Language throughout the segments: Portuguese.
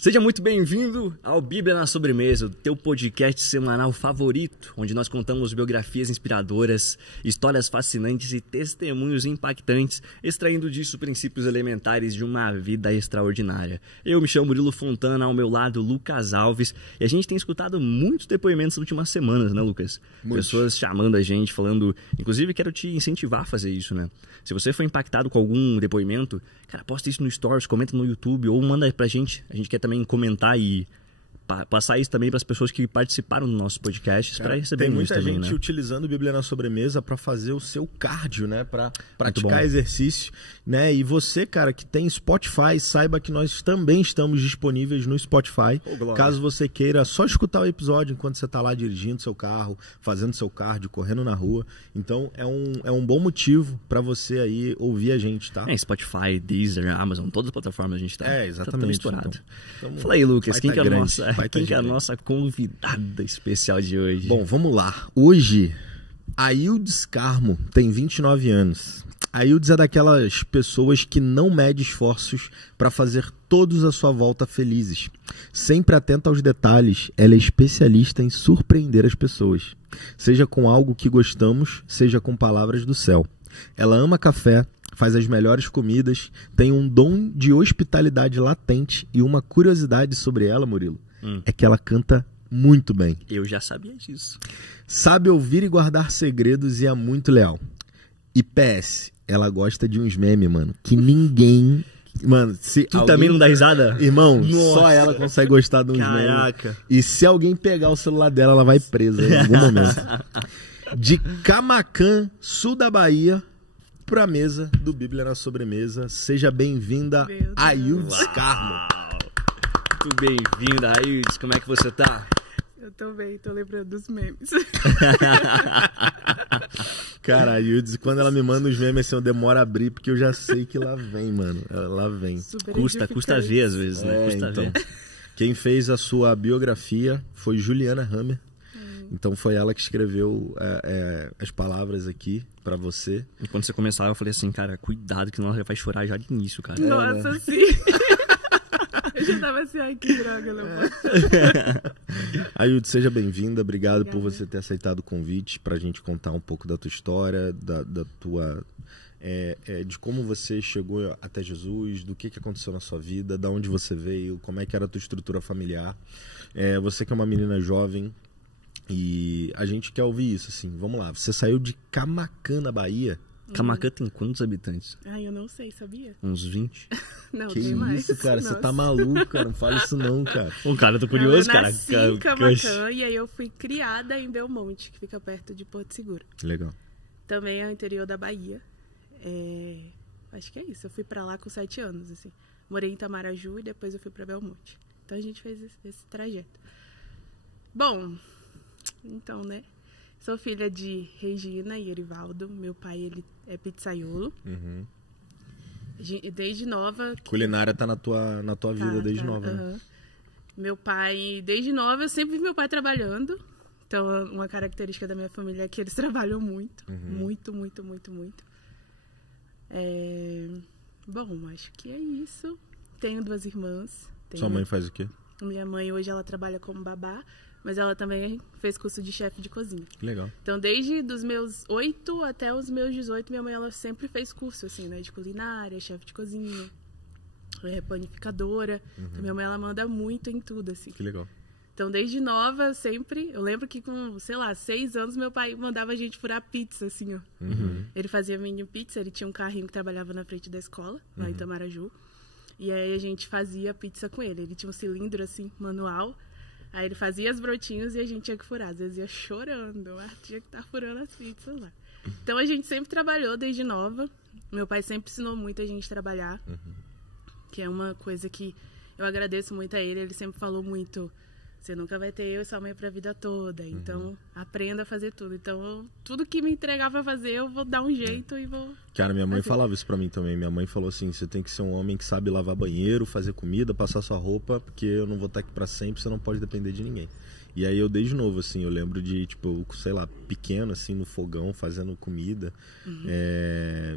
Seja muito bem-vindo ao Bíblia na Sobremesa, o teu podcast semanal favorito, onde nós contamos biografias inspiradoras, histórias fascinantes e testemunhos impactantes, extraindo disso princípios elementares de uma vida extraordinária. Eu me chamo Murilo Fontana, ao meu lado Lucas Alves, e a gente tem escutado muitos depoimentos nas últimas semanas, né, Lucas? Muitos. Pessoas chamando a gente, falando... Inclusive, quero te incentivar a fazer isso, né? Se você foi impactado com algum depoimento, cara, posta isso no Stories, comenta no YouTube ou manda pra gente. A gente quer também comentar e passar isso também para as pessoas que participaram do nosso podcast para receber tem muita também, gente né? utilizando Bíblia na Sobremesa para fazer o seu cardio, né? Para praticar exercício, né? E você, cara, que tem Spotify, saiba que nós também estamos disponíveis no Spotify. Caso você queira só escutar o episódio enquanto você está lá dirigindo seu carro, fazendo seu cardio, correndo na rua. Então é um bom motivo para você aí ouvir a gente, tá? Spotify, Deezer, Amazon, todas as plataformas a gente tá. Exatamente. Tá misturado. Então, fala aí, Lucas, quem que é a nossa convidada especial de hoje? Bom, vamos lá. Hoje, a Ildes Carmo tem 29 anos. A Ildes é daquelas pessoas que não mede esforços para fazer todos à sua volta felizes. Sempre atenta aos detalhes, ela é especialista em surpreender as pessoas. Seja com algo que gostamos, seja com palavras do céu. Ela ama café, faz as melhores comidas, tem um dom de hospitalidade latente e uma curiosidade sobre ela, Murilo, é que ela canta muito bem. Eu já sabia disso. Sabe ouvir e guardar segredos e é muito leal. E PS, ela gosta de uns memes, mano, que ninguém... Mano, se tu também não dá risada? Irmão, só ela consegue gostar de uns memes. Caraca. E se alguém pegar o celular dela, ela vai presa em algum momento. De Camaquã, sul da Bahia, pra mesa do Bíblia na Sobremesa. Seja bem-vinda, Ildes Carmo. Muito bem-vinda, Ildes. Como é que você tá? Eu tô bem, tô lembrando dos memes. Cara, a Ildes, quando ela me manda os memes, assim, eu demoro a abrir, porque eu já sei que lá vem, mano. Lá vem. Custa ver, às vezes, né? Custa então. ver. Quem fez a sua biografia foi Juliana Hammer. Então foi ela que escreveu as palavras aqui pra você. E quando você começava, eu falei assim, cara, cuidado que nós vai chorar já de início, cara. Nossa, né? sim. Eu já tava assim, ai, que droga, não posso. Ailde, seja bem-vinda. Obrigado por você ter aceitado o convite pra gente contar um pouco da tua história, da tua... de como você chegou até Jesus, do que aconteceu na sua vida, da onde você veio, como é que era a tua estrutura familiar. Você que é uma menina jovem, e a gente quer ouvir isso, assim. Vamos lá, você saiu de Camaquã, na Bahia. Camaquã tem quantos habitantes? Ai, eu não sei, sabia? Uns 20? Não, Que tem isso, mais. cara, Nossa. você tá maluco, cara, não fala isso não, cara. Ô, cara, eu tô curioso, eu nasci cara. em Camaquã e aí eu fui criada em Belmonte, que fica perto de Porto Seguro. Legal. Também é o interior da Bahia. Acho que é isso, eu fui pra lá com 7 anos, assim. Morei em Itamaraju e depois eu fui pra Belmonte. Então a gente fez esse trajeto. Bom... Então, né? Sou filha de Regina e Erivaldo. Meu pai, ele é pizzaiolo. Desde nova... Culinária tá na tua vida desde nova, né? Meu pai, desde nova, eu sempre vi meu pai trabalhando. Então, uma característica da minha família é que eles trabalham muito. Muito. Bom, acho que é isso. Tenho 2 irmãs. Sua mãe faz o quê? Minha mãe, hoje, ela trabalha como babá. Mas ela também fez curso de chefe de cozinha. Legal. Então, desde os meus 8 até os meus 18, minha mãe, ela sempre fez curso, assim, né? De culinária, chefe de cozinha, panificadora. Então, minha mãe, ela manda muito em tudo, assim. Que legal. Então, desde nova, sempre... Eu lembro que com, 6 anos, meu pai mandava a gente furar pizza, assim, ó. Ele fazia mini pizza, ele tinha um carrinho que trabalhava na frente da escola, lá em Itamaraju. E aí, a gente fazia pizza com ele. Ele tinha um cilindro, assim, manual. Aí ele fazia as brotinhos e a gente tinha que furar. Às vezes ia chorando, tinha que estar furando as pizzas lá. Então a gente sempre trabalhou desde nova. Meu pai sempre ensinou muito a gente a trabalhar, que é uma coisa que eu agradeço muito a ele. Ele sempre falou muito Você nunca vai ter eu e sua mãe pra vida toda. Então, aprenda a fazer tudo. Então, tudo que me entregar pra fazer, eu vou dar um jeito e vou... Cara, minha mãe falava isso pra mim também. Minha mãe falou assim, você tem que ser um homem que sabe lavar banheiro, fazer comida, passar sua roupa, porque eu não vou estar aqui pra sempre, você não pode depender de ninguém. E aí eu, desde novo, assim, eu lembro de, tipo, sei lá, pequeno, assim, no fogão, fazendo comida.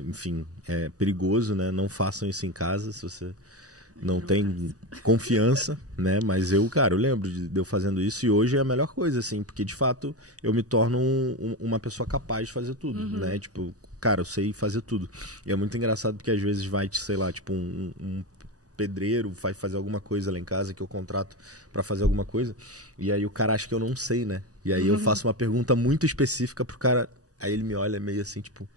Enfim, é perigoso, né? Não façam isso em casa, se você... não tem confiança, né? Mas eu, cara, eu lembro de eu fazendo isso e hoje é a melhor coisa, assim, porque de fato eu me torno uma pessoa capaz de fazer tudo, né? Tipo, cara, eu sei fazer tudo. E é muito engraçado porque às vezes vai, sei lá, tipo, um pedreiro vai fazer alguma coisa lá em casa que eu contrato pra fazer alguma coisa e aí o cara acha que eu não sei, né? E aí eu faço uma pergunta muito específica pro cara, aí ele me olha meio assim, tipo...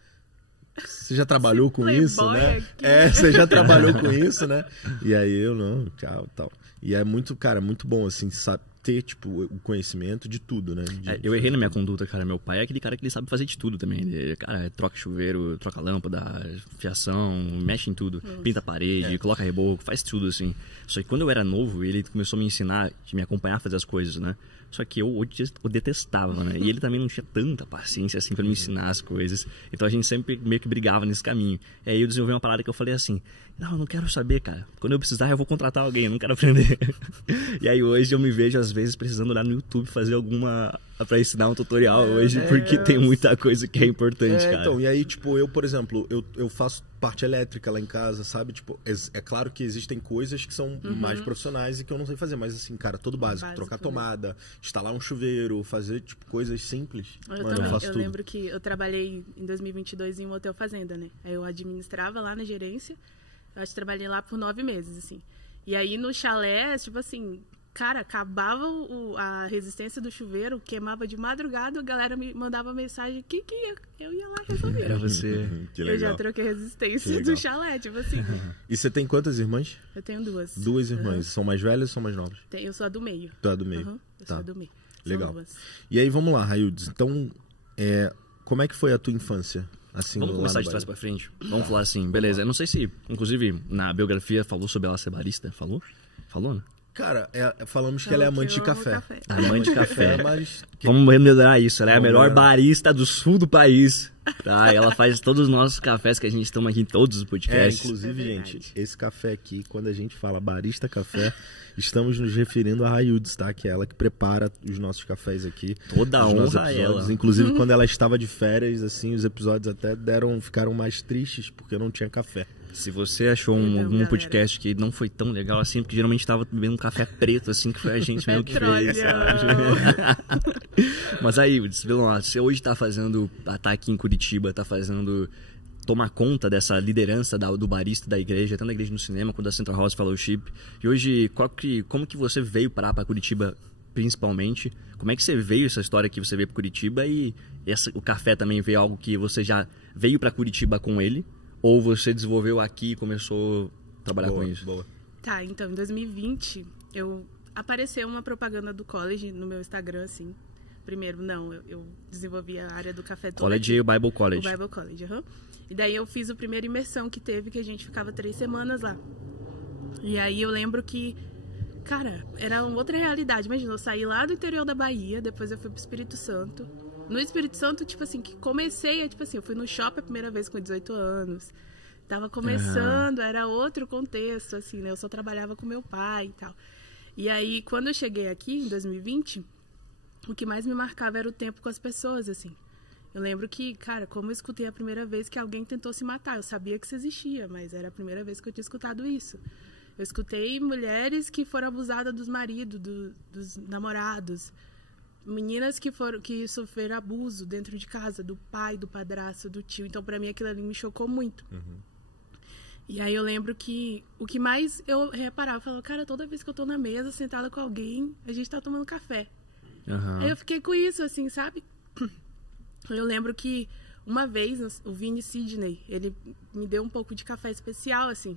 Você já trabalhou com isso, né? Aqui. Você já trabalhou com isso, né? E aí eu não, tchau, tal. E é muito, cara, muito bom, assim, ter, tipo, o conhecimento de tudo, né? Eu errei na minha conduta, cara. Meu pai é aquele cara que ele sabe fazer de tudo também. Ele, cara, troca chuveiro, troca lâmpada, fiação, mexe em tudo. Pinta a parede, coloca reboco, faz tudo, assim. Só que quando eu era novo, ele começou a me ensinar, me acompanhar a fazer as coisas, né? Só que eu detestava, né? E ele também não tinha tanta paciência, assim, pra me ensinar as coisas. Então a gente sempre meio que brigava nesse caminho. E aí eu desenvolvi uma parada que eu falei assim, não, eu não quero saber, cara. Quando eu precisar, eu vou contratar alguém, eu não quero aprender. E aí hoje eu me vejo, às vezes, precisando olhar no YouTube fazer alguma... pra ensinar um tutorial hoje, porque tem muita coisa que é importante, cara. Então, e aí, tipo, eu, por exemplo, eu faço parte elétrica lá em casa, sabe? Tipo, é claro que existem coisas que são mais profissionais e que eu não sei fazer, mas assim, cara, todo básico trocar tomada, instalar um chuveiro, fazer, tipo, coisas simples. Eu faço tudo. Lembro que eu trabalhei em 2022 em um hotel fazenda, né? Aí eu administrava lá na gerência, eu acho que trabalhei lá por 9 meses, assim. E aí no chalé, tipo assim... Cara, acabava a resistência do chuveiro, queimava de madrugada, a galera me mandava mensagem, que eu ia lá resolver. Era você. Que legal. Eu já troquei a resistência do chalé, tipo assim. E você tem quantas irmãs? Eu tenho 2. 2 irmãs. São mais velhas ou são mais novas? Eu sou a do meio. Tu é a do meio. Eu sou a do meio. Legal. E aí, vamos lá, Raildes. Então, como é que foi a tua infância? Assim, vamos começar de trás pra frente? Vamos falar assim, beleza. Eu não sei se, inclusive, na biografia falou sobre ela ser barista. Falou? Falou, né? Cara, falamos que ela é amante de café. Amante de café. Mas... Vamos rememorar isso. Ela é a melhor barista do sul do país. Tá? Ela faz todos os nossos cafés que a gente toma aqui em todos os podcasts. Inclusive, gente, esse café aqui, quando a gente fala barista café, estamos nos referindo a Raildes, tá? Que é ela que prepara os nossos cafés aqui. Toda a honra a ela. Inclusive, quando ela estava de férias, assim, os episódios até ficaram mais tristes, porque não tinha café. Se você achou um podcast que não foi tão legal assim, porque geralmente tava bebendo um café preto, assim, que foi a gente mesmo que fez. Mas aí, vamos lá, você hoje tá aqui em Curitiba, tá fazendo... tomar conta dessa liderança do barista da igreja, tanto da igreja no cinema quanto da Central House Fellowship. E hoje, como que você veio para Curitiba, principalmente? Como é que você veio, essa história que você veio para Curitiba? E o café também veio algo que você já veio para Curitiba com ele? Ou você desenvolveu aqui e começou a trabalhar com isso? Boa. Tá, então, em 2020, apareceu uma propaganda do college no meu Instagram, assim. Primeiro, eu desenvolvi a área do café toda. College e o Bible College. O Bible College, E daí eu fiz a primeira imersão que teve, que a gente ficava 3 semanas lá. E aí eu lembro que, cara, era uma outra realidade. Imagina, eu saí lá do interior da Bahia, depois eu fui pro Espírito Santo. No Espírito Santo, tipo assim, que comecei, tipo assim, eu fui no shopping a primeira vez com 18 anos. Tava começando, era outro contexto, assim, né? Eu só trabalhava com meu pai e tal. E aí, quando eu cheguei aqui, em 2020, o que mais me marcava era o tempo com as pessoas, assim. Eu lembro que, cara, como eu escutei a primeira vez que alguém tentou se matar, eu sabia que isso existia, mas era a primeira vez que eu tinha escutado isso. Eu escutei mulheres que foram abusadas dos maridos, dos namorados, meninas que sofreram abuso dentro de casa, do pai, do padrasto, do tio. Então, pra mim, aquilo ali me chocou muito. E aí eu lembro que o que mais eu reparava, eu falava, cara, toda vez que eu tô na mesa, sentada com alguém, a gente tá tomando café. Aí eu fiquei com isso, assim, sabe? Eu lembro que uma vez, o Vini Sidney, ele me deu um pouco de café especial, assim.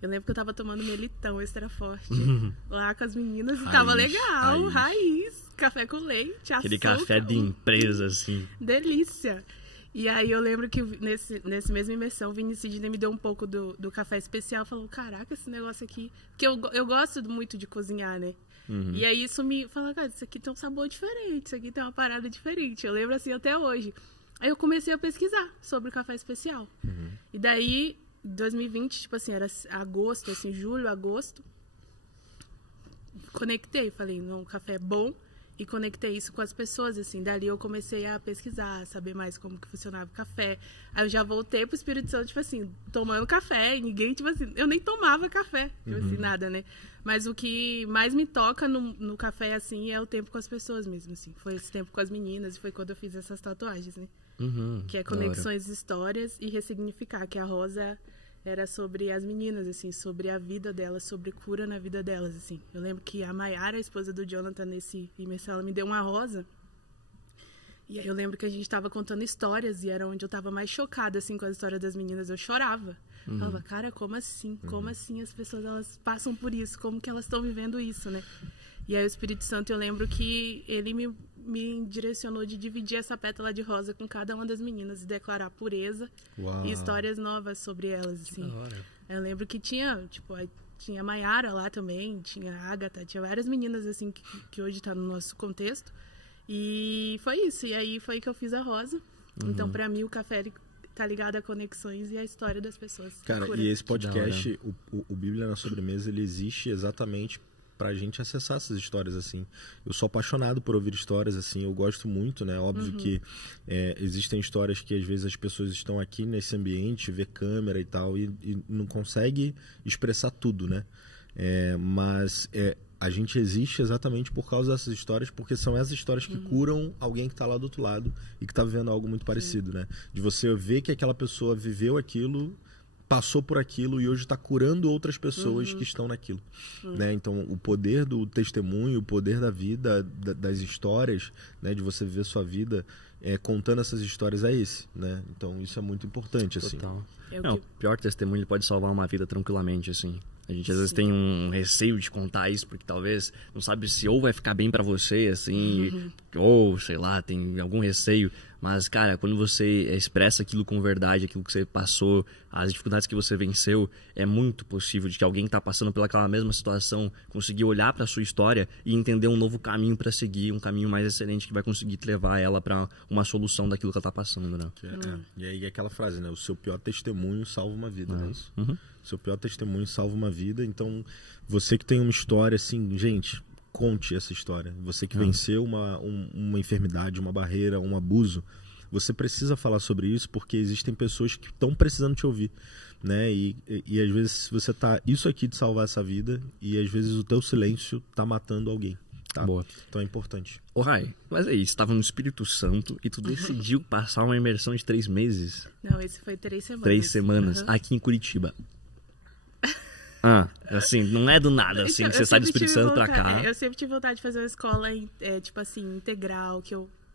Eu lembro que eu tava tomando melitão extra forte lá com as meninas e tava legal, raiz, café com leite, açúcar. Aquele café de empresa, assim. Delícia. E aí eu lembro que nesse mesmo imersão, o Vini Sidney me deu um pouco do café especial. Falou, caraca, esse negócio aqui... Porque eu gosto muito de cozinhar, né? E aí isso me fala, cara, isso aqui tem um sabor diferente, isso aqui tem uma parada diferente. Eu lembro assim até hoje. Aí eu comecei a pesquisar sobre o café especial. E daí, em 2020, tipo assim, era agosto, assim, julho, agosto. Conectei, falei, não, o café é bom. E conectei isso com as pessoas, assim. Dali eu comecei a pesquisar, saber mais como que funcionava o café. Aí eu já voltei pro Espírito Santo, tipo assim, tomando café. E ninguém, tipo assim, eu nem tomava café, tipo assim, nada, né? Mas o que mais me toca no café, assim, é o tempo com as pessoas mesmo, assim. Foi esse tempo com as meninas e foi quando eu fiz essas tatuagens, né? Que é conexões, histórias e ressignificar, que a Rosa era sobre as meninas, assim, sobre a vida delas, sobre cura na vida delas, assim. Eu lembro que a Mayara, a esposa do Jonathan, nesse imersão, ela me deu uma rosa. E aí eu lembro que a gente tava contando histórias e era onde eu tava mais chocada, assim, com a história das meninas. Eu chorava. Eu falava, cara, como assim? Como assim as pessoas, elas passam por isso? Como que elas estão vivendo isso, né? E aí o Espírito Santo, eu lembro que ele me direcionou de dividir essa pétala de rosa com cada uma das meninas e declarar pureza e histórias novas sobre elas, assim. Eu lembro que tinha, tipo, tinha a Mayara lá também, tinha a Agatha, tinha várias meninas, assim, que hoje tá no nosso contexto. E foi isso, e aí foi que eu fiz a rosa. Então, pra mim, o café tá ligado a conexões e a história das pessoas. Cara, e esse podcast, o Bíblia na Sobremesa, ele existe exatamente pra gente acessar essas histórias, assim. Eu sou apaixonado por ouvir histórias, assim, eu gosto muito, né? Óbvio que existem histórias que às vezes as pessoas estão aqui nesse ambiente, vê câmera e tal, e não consegue expressar tudo, né? Mas a gente existe exatamente por causa dessas histórias, porque são essas histórias que curam alguém que está lá do outro lado e que está vivendo algo muito parecido, né? De você ver que aquela pessoa viveu aquilo, passou por aquilo e hoje está curando outras pessoas que estão naquilo, né? Então, o poder do testemunho, o poder da vida, das histórias, né? De você viver sua vida contando essas histórias é esse, né? Então, isso é muito importante, assim. Total. O pior testemunho ele pode salvar uma vida tranquilamente, assim. A gente às vezes tem um receio de contar isso, porque talvez não sabe se ou vai ficar bem pra você, assim, ou, sei lá, tem algum receio. Mas, cara, quando você expressa aquilo com verdade, aquilo que você passou, as dificuldades que você venceu, é muito possível de que alguém que tá passando pelaquela mesma situação conseguir olhar pra sua história e entender um novo caminho pra seguir, um caminho mais excelente que vai conseguir levar ela pra uma solução daquilo que ela tá passando, né? E aí aquela frase, né? O seu pior testemunho salva uma vida, não é isso? Seu pior testemunho salva uma vida. Então, você que tem uma história, assim, gente, conte essa história. Você que venceu uma enfermidade, uma barreira, um abuso, você precisa falar sobre isso, porque existem pessoas que estão precisando te ouvir, né? E às vezes você tá isso aqui de salvar essa vida, e às vezes o teu silêncio tá matando alguém. Tá? Boa. Então é importante. Ô, Rai, mas aí, você estava no Espírito Santo e tu decidiu passar uma imersão de 3 meses? Não, esse foi 3 semanas. 3 semanas, aqui em Curitiba. Assim, não é do nada, assim, então, que você sai do Espírito Santo pra cá. Eu sempre tive vontade de fazer uma escola, tipo assim, integral,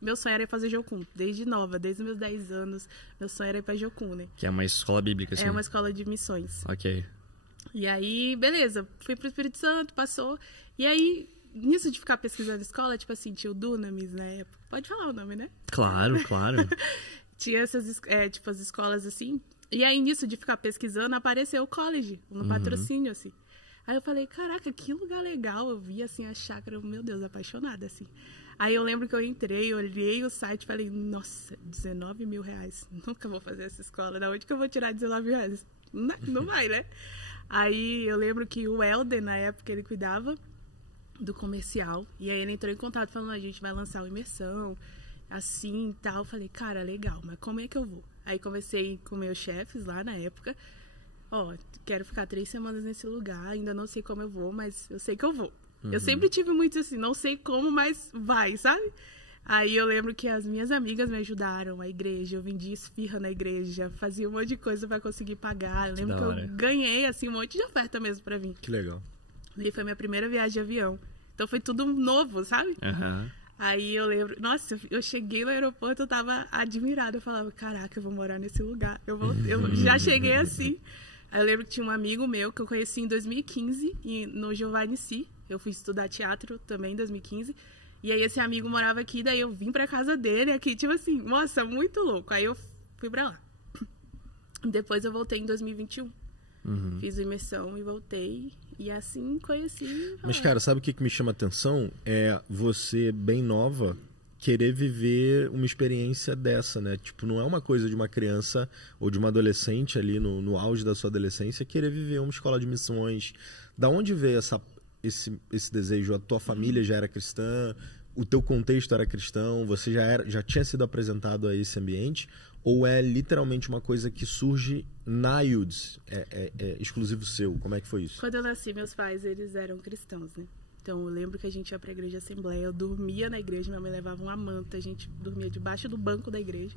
meu sonho era ir fazer Jocum, desde nova, desde os meus 10 anos, meu sonho era ir pra Jocum, né? Que é uma escola bíblica, assim. É uma escola de missões. Ok. E aí, beleza, fui pro Espírito Santo, passou, e aí, nisso de ficar pesquisando escola, tipo assim, tinha o Dunamis na época, pode falar o nome, né? Claro, claro. Tinha essas, tipo, as escolas assim. E aí, nisso de ficar pesquisando, apareceu o college, no patrocínio, assim. Aí eu falei, caraca, que lugar legal. Eu vi, assim, a chácara, meu Deus, apaixonada, assim. Aí eu lembro que eu entrei, olhei o site e falei, nossa, 19 mil reais. Nunca vou fazer essa escola. Da onde que eu vou tirar 19 mil reais? Não vai, né? Aí eu lembro que o Helder, na época, ele cuidava do comercial. E aí ele entrou em contato falando, a gente vai lançar uma imersão, assim e tal. Eu falei, cara, legal, mas como é que eu vou? Aí conversei com meus chefes lá na época. Quero ficar 3 semanas nesse lugar, ainda não sei como eu vou, mas eu sei que eu vou. Eu sempre tive muito assim, não sei como, mas vai, sabe? Aí eu lembro que as minhas amigas me ajudaram, a igreja, eu vendia esfirra na igreja, fazia um monte de coisa pra conseguir pagar. Eu lembro que eu ganhei, assim, um monte de oferta mesmo pra vir. Que legal. E foi minha primeira viagem de avião. Então foi tudo novo, sabe? Aí eu lembro, nossa, eu cheguei no aeroporto, eu tava admirada, eu falava, caraca, eu vou morar nesse lugar, eu já cheguei assim. Aí eu lembro que tinha um amigo meu que eu conheci em 2015, no Giovanni Si, eu fui estudar teatro também em 2015, e aí esse amigo morava aqui, daí eu vim pra casa dele aqui, tipo assim, nossa, muito louco, aí eu fui pra lá. Depois eu voltei em 2021, Fiz a imersão e voltei. E assim conheci... Mas, cara, sabe o que me chama a atenção? É você, bem nova, querer viver uma experiência dessa, né? Tipo, não é uma coisa de uma criança ou de uma adolescente ali no auge da sua adolescência querer viver uma escola de missões. Da onde veio esse desejo? A tua família já era cristã? O teu contexto era cristão? Você já tinha sido apresentado a esse ambiente? Ou é literalmente uma coisa que surge na IUDS? É exclusivo seu? Como é que foi isso? Quando eu nasci, meus pais, eles eram cristãos, né? Então, eu lembro que a gente ia pra igreja Assembleia, eu dormia na igreja, minha mãe levava uma manta, a gente dormia debaixo do banco da igreja.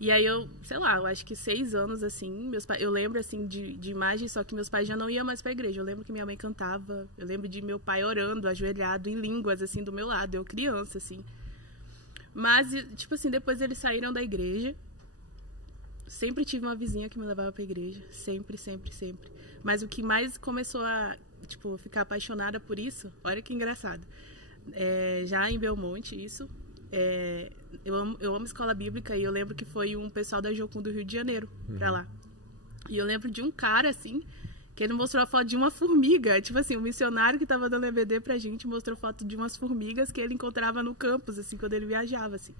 E aí eu, sei lá, eu acho que 6 anos, assim, meus pais, eu lembro, assim, de imagens, só que meus pais já não iam mais pra igreja. Eu lembro que minha mãe cantava, eu lembro de meu pai orando, ajoelhado, em línguas, assim, do meu lado, eu criança, assim. Mas, tipo assim, depois eles saíram da igreja, sempre tive uma vizinha que me levava pra igreja, sempre, sempre, sempre. Mas o que mais começou a, tipo, ficar apaixonada por isso, olha que engraçado, já em Belmonte, isso... eu amo escola bíblica e eu lembro que foi um pessoal da Jocum do Rio de Janeiro pra lá. E eu lembro de um cara, assim, que ele mostrou a foto de uma formiga. Tipo assim, o missionário que tava dando EBD pra gente mostrou foto de umas formigas que ele encontrava no campus, assim, quando ele viajava, assim.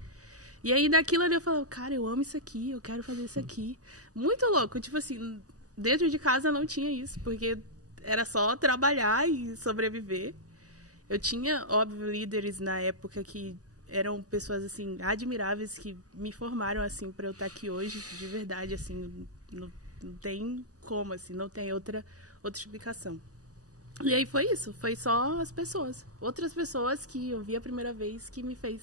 E aí, daquilo ali eu falava, cara, eu amo isso aqui, eu quero fazer isso aqui. Muito louco, tipo assim, dentro de casa não tinha isso, porque era só trabalhar e sobreviver. Eu tinha, óbvio, líderes na época que eram pessoas, assim, admiráveis que me formaram, assim, pra eu estar aqui hoje, de verdade, assim, não tem como, assim, não tem outra explicação. E aí foi isso, foi só as pessoas, outras pessoas que eu vi a primeira vez que me fez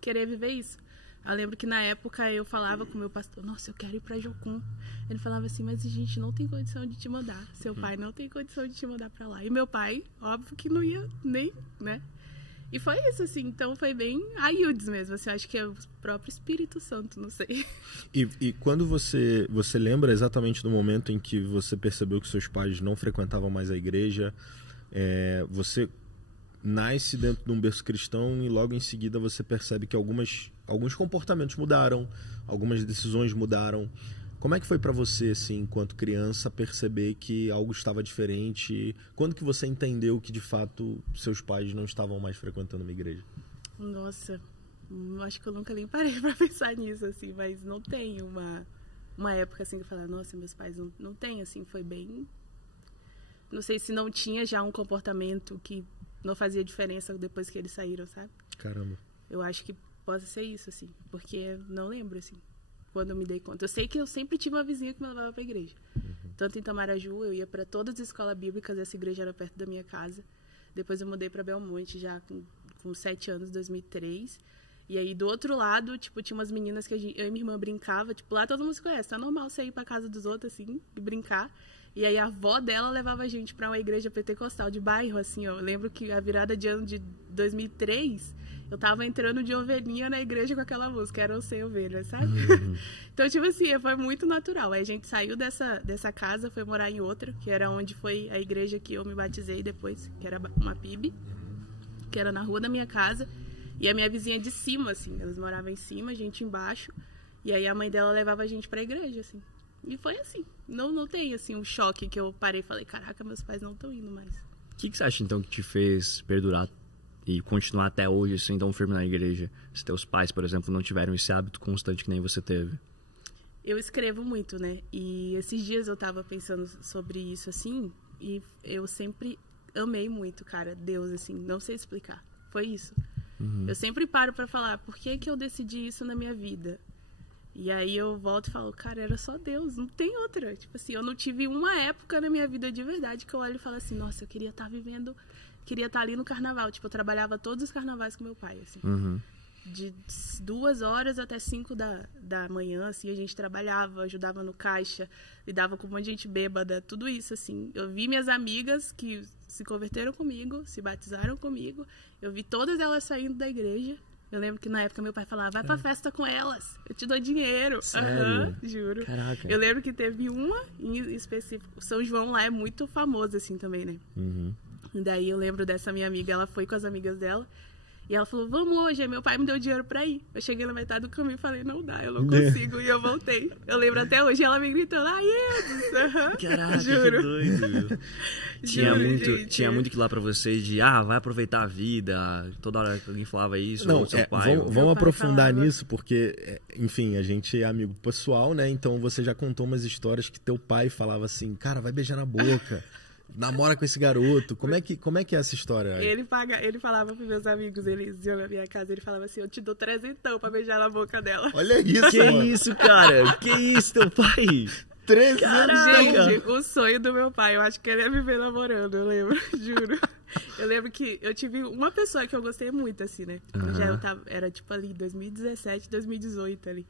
querer viver isso. Eu lembro que na época eu falava com o meu pastor, nossa, eu quero ir pra Jocum. Ele falava assim, mas a gente não tem condição de te mandar, seu pai não tem condição de te mandar pra lá. E meu pai, óbvio que não ia nem, né? E foi isso, assim, então foi bem a IUDS mesmo, assim, acho que é o próprio Espírito Santo, não sei. E quando você lembra exatamente do momento em que você percebeu que seus pais não frequentavam mais a igreja, você nasce dentro de um berço cristão e logo em seguida você percebe que alguns comportamentos mudaram, algumas decisões mudaram. Como é que foi pra você, assim, enquanto criança, perceber que algo estava diferente? Quando que você entendeu que, de fato, seus pais não estavam mais frequentando uma igreja? Nossa, acho que eu nunca nem parei pra pensar nisso, assim, mas não tem uma época, assim, que eu falei, nossa, meus pais não tem, assim, foi bem... Não sei se não tinha já um comportamento que não fazia diferença depois que eles saíram, sabe? Caramba. Eu acho que possa ser isso, assim, porque não lembro, assim. Quando eu me dei conta. Eu sei que eu sempre tive uma vizinha que me levava pra igreja. Tanto em Tamaraju, eu ia para todas as escolas bíblicas, essa igreja era perto da minha casa. Depois eu mudei para Belmonte já com 7 anos, 2003. E aí do outro lado, tipo, tinha umas meninas que eu e minha irmã brincava, tipo, lá todo mundo se conhece, tá normal você ir pra casa dos outros, assim, e brincar. E aí a avó dela levava a gente pra uma igreja pentecostal de bairro, assim, eu lembro que a virada de ano de 2003... Eu tava entrando de ovelhinha na igreja com aquela música, era o Sem Ovelha, sabe? Então, tipo assim, foi muito natural. Aí a gente saiu dessa casa, foi morar em outra, que era onde foi a igreja que eu me batizei depois, que era uma PIB, que era na rua da minha casa. E a minha vizinha de cima, assim, elas moravam em cima, a gente embaixo. E aí a mãe dela levava a gente pra igreja, assim. E foi assim. Não tem, assim, um choque que eu parei e falei, caraca, meus pais não estão indo mais. O que você acha, então, que te fez perdurar e continuar até hoje, assim, tão firme na igreja? Se teus pais, por exemplo, não tiveram esse hábito constante que nem você teve. Eu escrevo muito, né? E esses dias eu tava pensando sobre isso, assim, e eu sempre amei muito, cara, Deus, assim, não sei explicar. Foi isso. Eu sempre paro pra falar, por que que eu decidi isso na minha vida? E aí eu volto e falo, cara, era só Deus, não tem outra. Tipo assim, eu não tive uma época na minha vida de verdade que eu olho e falo assim, nossa, eu queria estar vivendo... Queria estar ali no carnaval. Tipo, eu trabalhava todos os carnavais com meu pai, assim. De 2 horas até 5 da manhã, assim, a gente trabalhava, ajudava no caixa, lidava com um monte de gente bêbada, tudo isso, assim. Eu vi minhas amigas que se converteram comigo, se batizaram comigo. Eu vi todas elas saindo da igreja. Eu lembro que na época meu pai falava, vai pra festa com elas, eu te dou dinheiro. Sério? Juro. Caraca. Eu lembro que teve uma em específico. O São João lá é muito famoso, assim, também, né? E daí eu lembro dessa minha amiga, ela foi com as amigas dela. E ela falou, vamos hoje. Aí meu pai me deu dinheiro pra ir. Eu cheguei na metade do caminho e falei, não dá, eu não consigo. E eu voltei. Eu lembro até hoje, ela me gritando, Ildes. Caraca, Juro. que doido. Tinha muito que ir lá pra você de, vai aproveitar a vida. Toda hora que alguém falava isso, Não, ou seu pai. vamos aprofundar falava. nisso, porque, enfim, a gente é amigo pessoal, né? Então você já contou umas histórias que teu pai falava assim, cara, vai beijar na boca. Namora com esse garoto. Como é que é essa história? Ele falava pros meus amigos, eles iam na minha casa, ele falava assim, eu te dou 300 pra beijar na boca dela. Olha isso, Que mano. isso, cara? Que isso, teu pai? 300. Gente, o sonho do meu pai, eu acho que ele ia me ver namorando, eu lembro, juro. Eu lembro que eu tive uma pessoa que eu gostei muito, assim, né? Era tipo ali 2017, 2018 ali.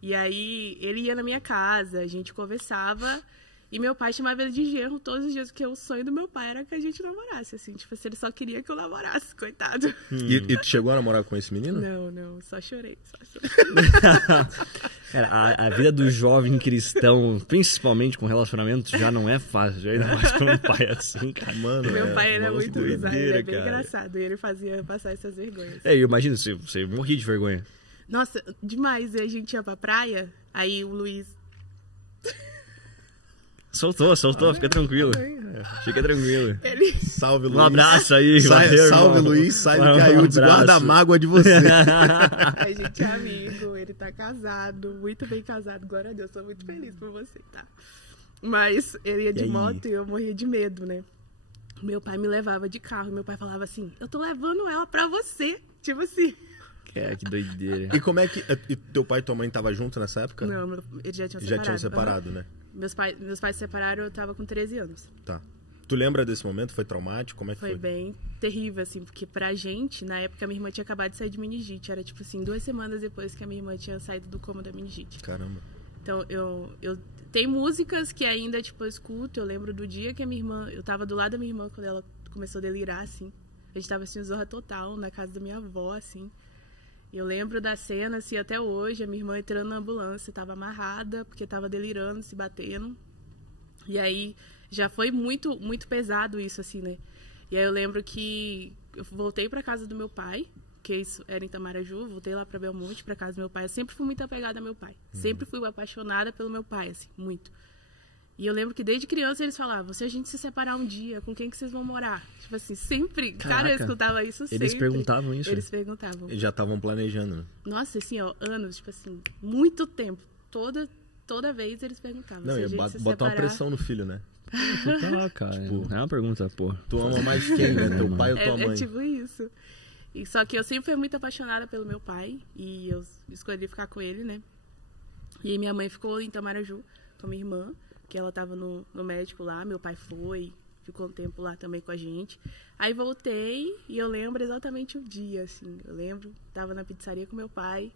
E aí ele ia na minha casa, a gente conversava. E meu pai chamava ele de genro todos os dias, porque o sonho do meu pai era que a gente namorasse, assim. Tipo assim, ele só queria que eu namorasse, coitado. E tu chegou a namorar com esse menino? Não, só chorei. A vida do jovem cristão, principalmente com relacionamento, já não é fácil. Ainda mais pra um pai assim, cara. Mano, Meu pai, ele é muito doideira, bizarro, ele é bem cara. engraçado. E ele fazia passar essas vergonhas. Eu imagino, você morria de vergonha. Nossa, demais. E a gente ia pra praia, aí o Luiz... Soltou, fica tranquilo. Fica tranquilo. Ele... Salve, Luiz. Um abraço aí, valeu, Salve, irmão. Luiz. Saiba que Um a Ildes abraço. guarda a mágoa de você. A gente é amigo, ele tá casado, muito bem casado, glória a Deus, tô muito feliz por você, tá? Mas ele ia de E aí? moto e eu morria de medo, né? Meu pai me levava de carro e meu pai falava assim, eu tô levando ela pra você, tipo assim. Que doideira. E como é que... E teu pai e tua mãe estavam juntos nessa época? Não, eles já tinham Já separado. tinham separado, né? Meus pais se separaram, eu tava com 13 anos. Tá. Tu lembra desse momento? Foi traumático? Como é que foi? Foi bem terrível, assim, porque pra gente, na época, a minha irmã tinha acabado de sair de meningite. Era, tipo assim, 2 semanas depois que a minha irmã tinha saído do coma da meningite. Caramba. Então, tem músicas que ainda, tipo, eu escuto. Eu lembro do dia que a minha irmã... Eu tava do lado da minha irmã quando ela começou a delirar, assim. A gente tava assistindo Zorra Total na casa da minha avó, assim. E eu lembro da cena, assim, até hoje. A minha irmã entrando na ambulância, tava amarrada, porque tava delirando, se batendo. E aí, já foi muito, muito pesado isso, assim, né? E aí eu lembro que eu voltei pra casa do meu pai, que isso era em Itamaraju, voltei lá pra Belmonte, pra casa do meu pai. Eu sempre fui muito apegada ao meu pai. Sempre fui apaixonada pelo meu pai, assim, muito. E eu lembro que desde criança eles falavam, se a gente se separar um dia, com quem que vocês vão morar? Tipo assim, sempre. Caraca, cara, eu escutava isso sempre. eles perguntavam isso? Eles perguntavam. Eles já estavam planejando, né? Nossa, assim, ó, anos, tipo assim, muito tempo. Toda vez eles perguntavam. Não, se a ia gente se botar uma separar... pressão no filho, né? Tá lá, cara. É uma pergunta, pô. Tu ama mais quem, né? Teu pai ou tua É mãe? tipo isso. E só que eu sempre fui muito apaixonada pelo meu pai. E eu escolhi ficar com ele, né? E minha mãe ficou em Itamaraju com a minha irmã, que ela tava no médico lá. Meu pai foi, ficou um tempo lá também com a gente. Aí voltei e eu lembro exatamente o dia, assim. Eu lembro, tava na pizzaria com meu pai.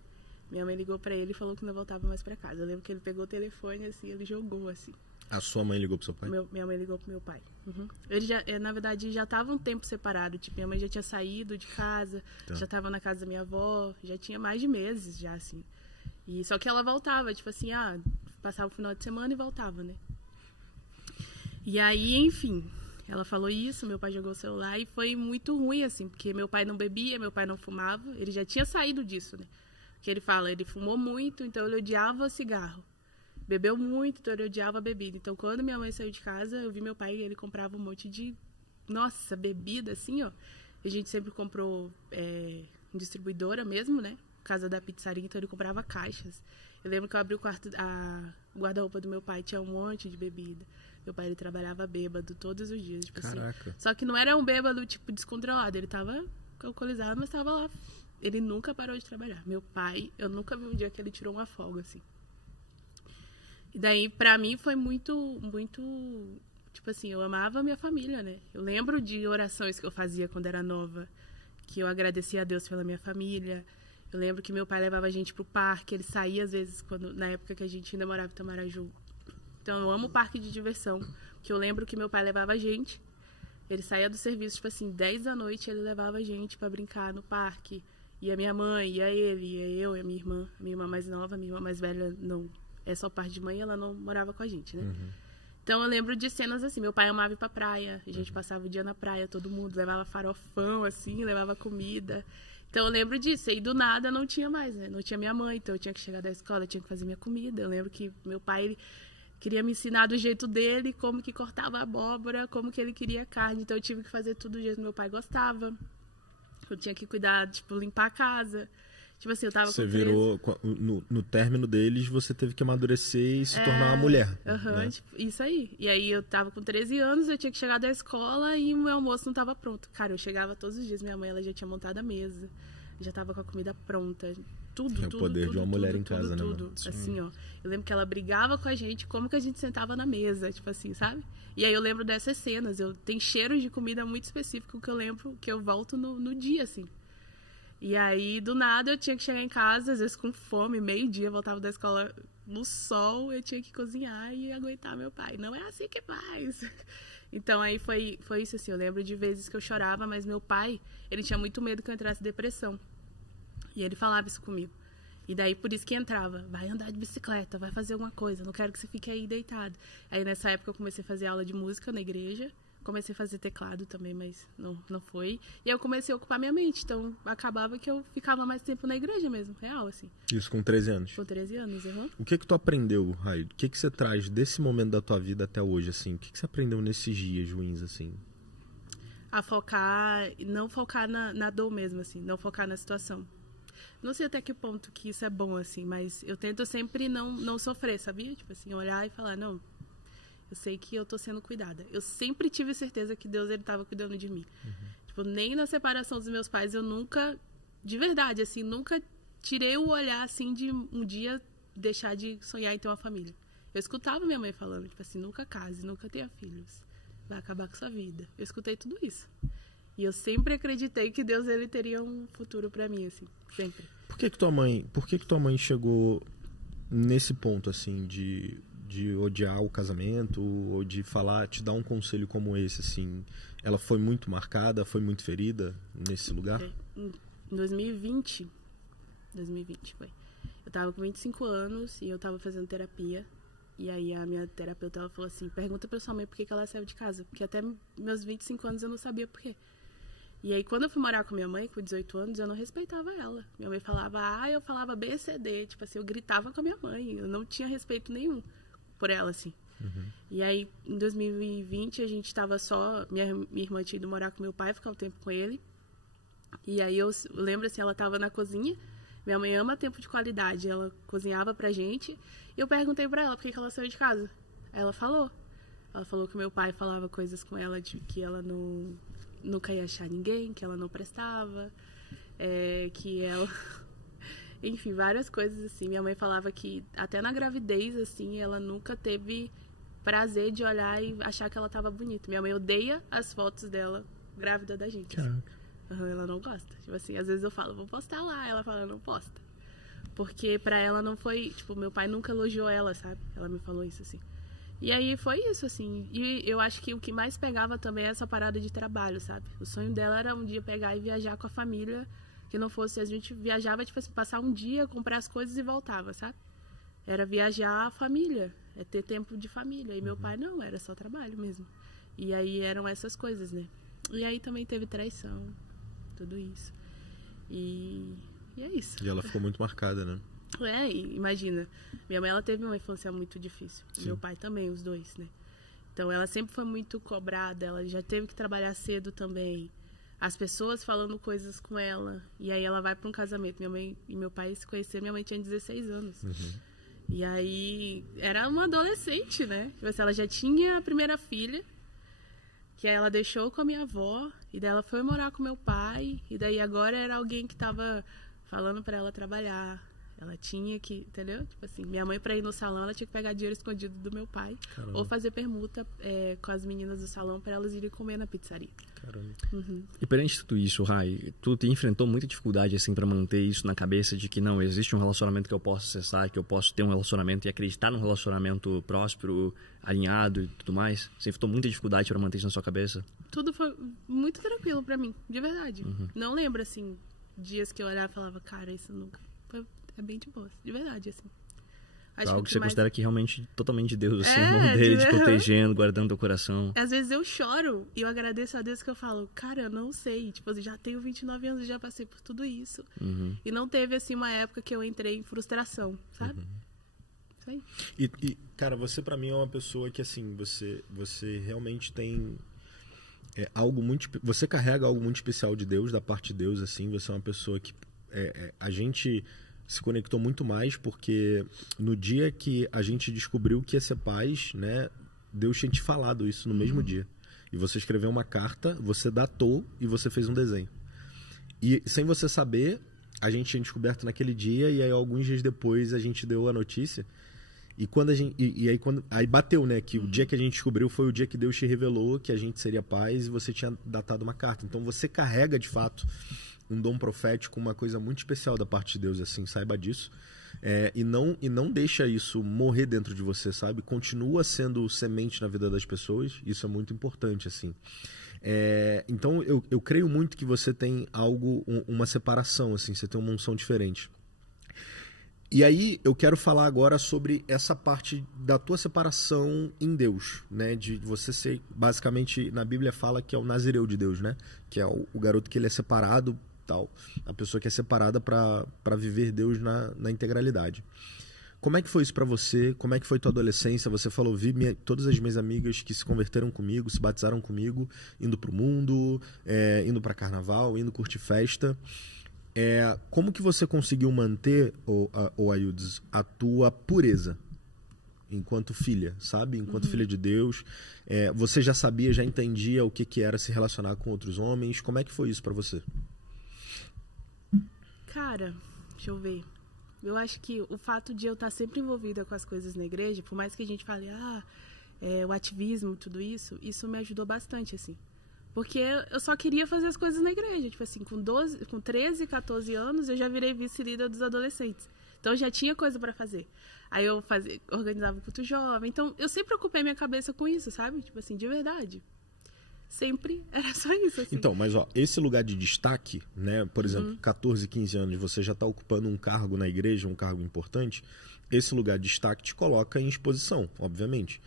Minha mãe ligou pra ele e falou que não voltava mais pra casa. Eu lembro que ele pegou o telefone, assim, ele jogou, assim. A sua mãe ligou pro seu pai? Minha mãe ligou pro meu pai. Uhum. Ele já, na verdade, já tava um tempo separado. Tipo, minha mãe já tinha saído de casa, já tava na casa da minha avó, já tinha mais de meses já, assim. E só que ela voltava, tipo assim, passava o final de semana e voltava, né? E aí, enfim, ela falou isso, meu pai jogou o celular e foi muito ruim, assim, porque meu pai não bebia, meu pai não fumava, ele já tinha saído disso, né? Porque ele fala, ele fumou muito, então ele odiava cigarro. Bebeu muito, então ele odiava a bebida. Então, quando minha mãe saiu de casa, eu vi meu pai, ele comprava um monte de, nossa, bebida, assim, ó. A gente sempre comprou distribuidora mesmo, né? Casa da pizzaria, então ele comprava caixas. Eu lembro que eu abri o guarda-roupa do meu pai, tinha um monte de bebida. Meu pai, ele trabalhava bêbado todos os dias, tipo Caraca. assim. Só que não era um bêbado, tipo, descontrolado. Ele tava alcoolizado, mas tava lá. Ele nunca parou de trabalhar. Meu pai, eu nunca vi um dia que ele tirou uma folga, assim. E daí, pra mim, foi muito, muito... Tipo assim, eu amava a minha família, né? Eu lembro de orações que eu fazia quando era nova, que eu agradecia a Deus pela minha família. Eu lembro que meu pai levava a gente pro parque, ele saía às vezes, na época que a gente ainda morava em Itamaraju. Então, eu amo parque de diversão, porque eu lembro que meu pai levava a gente. Ele saía do serviço, tipo assim, 10 da noite, ele levava a gente pra brincar no parque. E a minha mãe, e a ele, e eu, e a minha irmã mais nova, a minha irmã mais velha não... É só parte de mãe, ela não morava com a gente, né? Então eu lembro de cenas assim, meu pai amava ir pra praia, a gente passava o dia na praia, todo mundo levava farofão, assim, levava comida. Então eu lembro disso, e do nada não tinha mais, né? Não tinha minha mãe, então eu tinha que chegar da escola, eu tinha que fazer minha comida. Eu lembro que meu pai, ele queria me ensinar do jeito dele, como que cortava a abóbora, como que ele queria carne, então eu tive que fazer tudo do jeito que meu pai gostava. Eu tinha que cuidar, tipo, limpar a casa. Tipo assim, eu tava Você com virou, no término deles, você teve que amadurecer e se tornar uma mulher. Né? Tipo, isso aí. E aí eu tava com 13 anos, eu tinha que chegar da escola e o meu almoço não tava pronto. Cara, eu chegava todos os dias, minha mãe, ela já tinha montado a mesa, já tava com a comida pronta. Tudo, É o poder de uma mulher em casa, né? Tudo, assim, ó. Eu lembro que ela brigava com a gente, como que a gente sentava na mesa, tipo assim, sabe? E aí eu lembro dessas cenas, tem cheiros de comida muito específico que eu lembro, que eu volto no dia, assim. E aí, do nada, eu tinha que chegar em casa, às vezes com fome, meio-dia, eu voltava da escola no sol, eu tinha que cozinhar e aguentar meu pai. Não é assim que faz. Então, aí foi isso, assim, eu lembro de vezes que eu chorava, mas meu pai, ele tinha muito medo que eu entrasse em depressão. E ele falava isso comigo. E daí, por isso que entrava, vai andar de bicicleta, vai fazer alguma coisa, não quero que você fique aí deitado. Aí, nessa época, eu comecei a fazer aula de música na igreja. Comecei a fazer teclado também, mas não foi. E aí eu comecei a ocupar minha mente. Então, acabava que eu ficava mais tempo na igreja mesmo, real, assim. Isso com 13 anos? Com 13 anos, uhum. O que tu aprendeu, Raio? O que você traz desse momento da tua vida até hoje, assim? O que você aprendeu nesses dias ruins, assim? A focar, não focar na dor mesmo, assim. Não focar na situação. Não sei até que ponto que isso é bom, assim, mas eu tento sempre não sofrer, sabia? Tipo assim, olhar e falar, não... Eu sei que eu tô sendo cuidada. Eu sempre tive certeza que Deus, ele tava cuidando de mim. Tipo, nem na separação dos meus pais, eu nunca, de verdade, assim, nunca tirei o olhar, assim, de um dia deixar de sonhar em ter uma família. Eu escutava minha mãe falando, tipo assim, nunca case, nunca tenha filhos. Vai acabar com sua vida. Eu escutei tudo isso. E eu sempre acreditei que Deus, ele teria um futuro pra mim, assim, sempre. Por que tua mãe chegou nesse ponto, assim, de odiar o casamento ou de te dar um conselho como esse, assim? Ela foi muito marcada, foi muito ferida nesse lugar? Em 2020 foi. Eu tava com 25 anos e eu tava fazendo terapia. E aí a minha terapeuta, ela falou assim, pergunta pra sua mãe por que ela saiu de casa. Porque até meus 25 anos eu não sabia por quê. E aí quando eu fui morar com minha mãe, com 18 anos, eu não respeitava ela. Minha mãe falava A, eu falava B, C, D. Tipo assim, eu gritava com a minha mãe. Eu não tinha respeito nenhum por ela, assim. E aí, em 2020, a gente tava só... Minha irmã tinha ido morar com meu pai, ficar um tempo com ele. E aí, eu lembro, assim, ela tava na cozinha. Minha mãe ama tempo de qualidade. Ela cozinhava pra gente. E eu perguntei pra ela por que ela saiu de casa. Aí ela falou. Ela falou que meu pai falava coisas com ela, de que ela nunca ia achar ninguém, que ela não prestava. Que ela... Enfim, várias coisas assim. Minha mãe falava que até na gravidez, assim, ela nunca teve prazer de olhar e achar que ela tava bonita. Minha mãe odeia as fotos dela grávida da gente. Assim. Ela não gosta. Tipo assim, às vezes eu falo, vou postar lá. Ela fala, não posta. Porque pra ela não foi... Tipo, meu pai nunca elogiou ela, sabe? Ela me falou isso, assim. E aí foi isso, assim. E eu acho que o que mais pegava também é essa parada de trabalho, sabe? O sonho dela era um dia pegar e viajar com a família... Que não fosse, a gente viajava, tipo assim, passar um dia, comprar as coisas e voltava, sabe? Era viajar a família, ter tempo de família. E meu pai não, era só trabalho mesmo. E aí eram essas coisas, né? E aí também teve traição, tudo isso. E é isso. E ela ficou muito marcada, né? Imagina. Minha mãe, ela teve uma infância muito difícil. Sim. Meu pai também, os dois, né? Então ela sempre foi muito cobrada, ela já teve que trabalhar cedo também. As pessoas falando coisas com ela. E aí ela vai para um casamento. Minha mãe e meu pai se conheceram. Minha mãe tinha 16 anos. E aí era uma adolescente, né? Ela já tinha a primeira filha. Que ela deixou com a minha avó. E daí ela foi morar com meu pai. E daí agora era alguém que tava falando para ela trabalhar. Ela tinha que, entendeu? Tipo assim, minha mãe, pra ir no salão, ela tinha que pegar dinheiro escondido do meu pai. Caramba. Ou fazer permuta com as meninas do salão pra elas irem comer na pizzaria. Caramba. E perante tudo isso, Rai, tu te enfrentou muita dificuldade, assim, pra manter isso na cabeça de que não, existe um relacionamento que eu posso acessar, que eu posso ter um relacionamento e acreditar num relacionamento próspero, alinhado e tudo mais? Você enfrentou muita dificuldade pra manter isso na sua cabeça? Tudo foi muito tranquilo pra mim, de verdade. Não lembro, assim, dias que eu olhava e falava, cara, isso nunca... É bem de boa, de verdade, assim. Acho algo que você mais... considera que realmente totalmente de Deus, assim, É, a mão dele de- te protegendo, guardando teu coração. Às vezes eu choro e eu agradeço a Deus que eu falo, cara, eu não sei. Tipo, eu já tenho 29 anos e já passei por tudo isso. E não teve, assim, uma época que eu entrei em frustração, sabe? Isso aí. E, cara, você pra mim é uma pessoa que, assim, você realmente tem algo muito... Você carrega algo muito especial de Deus, da parte de Deus, assim. Você é uma pessoa que... a gente se conectou muito mais porque no dia que a gente descobriu que ia ser pais, né? Deus tinha te falado isso no mesmo dia. E você escreveu uma carta, você datou e você fez um desenho. E sem você saber, a gente tinha descoberto naquele dia e aí alguns dias depois a gente deu a notícia. E quando a gente aí bateu, né, que o dia que a gente descobriu foi o dia que Deus te revelou que a gente seria pais e você tinha datado uma carta. Então você carrega de fato um dom profético, uma coisa muito especial da parte de Deus, assim, saiba disso. E não deixa isso morrer dentro de você, sabe? Continua sendo semente na vida das pessoas, isso é muito importante, assim. Então eu creio muito que você tem algo, uma separação, assim, você tem uma unção diferente. E aí eu quero falar agora sobre essa parte da tua separação em Deus, né? De você ser, basicamente, na Bíblia fala que é o nazireu de Deus, né? Que é o garoto que ele é separado, tal, a pessoa que é separada para viver Deus na integralidade. Como é que foi isso para você? Como é que foi tua adolescência? Você falou, vi todas as minhas amigas que se converteram comigo, se batizaram comigo, indo pro mundo, indo para carnaval, indo curtir festa. Como que você conseguiu manter, Aildes, a tua pureza enquanto filha, sabe? Enquanto filha de Deus. Você já sabia, já entendia o que era se relacionar com outros homens. Como é que foi isso para você? Cara, deixa eu ver. Eu acho que o fato de eu estar sempre envolvida com as coisas na igreja, por mais que a gente fale, o ativismo, tudo isso, isso me ajudou bastante, assim. Porque eu só queria fazer as coisas na igreja. Tipo assim, com 13, 14 anos, eu já virei vice-líder dos adolescentes. Então, eu já tinha coisa pra fazer. Aí eu organizava o culto jovem. Então, eu sempre ocupei minha cabeça com isso, sabe? Tipo assim, de verdade. Sempre era só isso, assim. Então, mas ó, esse lugar de destaque, né? Por exemplo, 14, 15 anos, você já está ocupando um cargo na igreja, um cargo importante. Esse lugar de destaque te coloca em exposição, obviamente.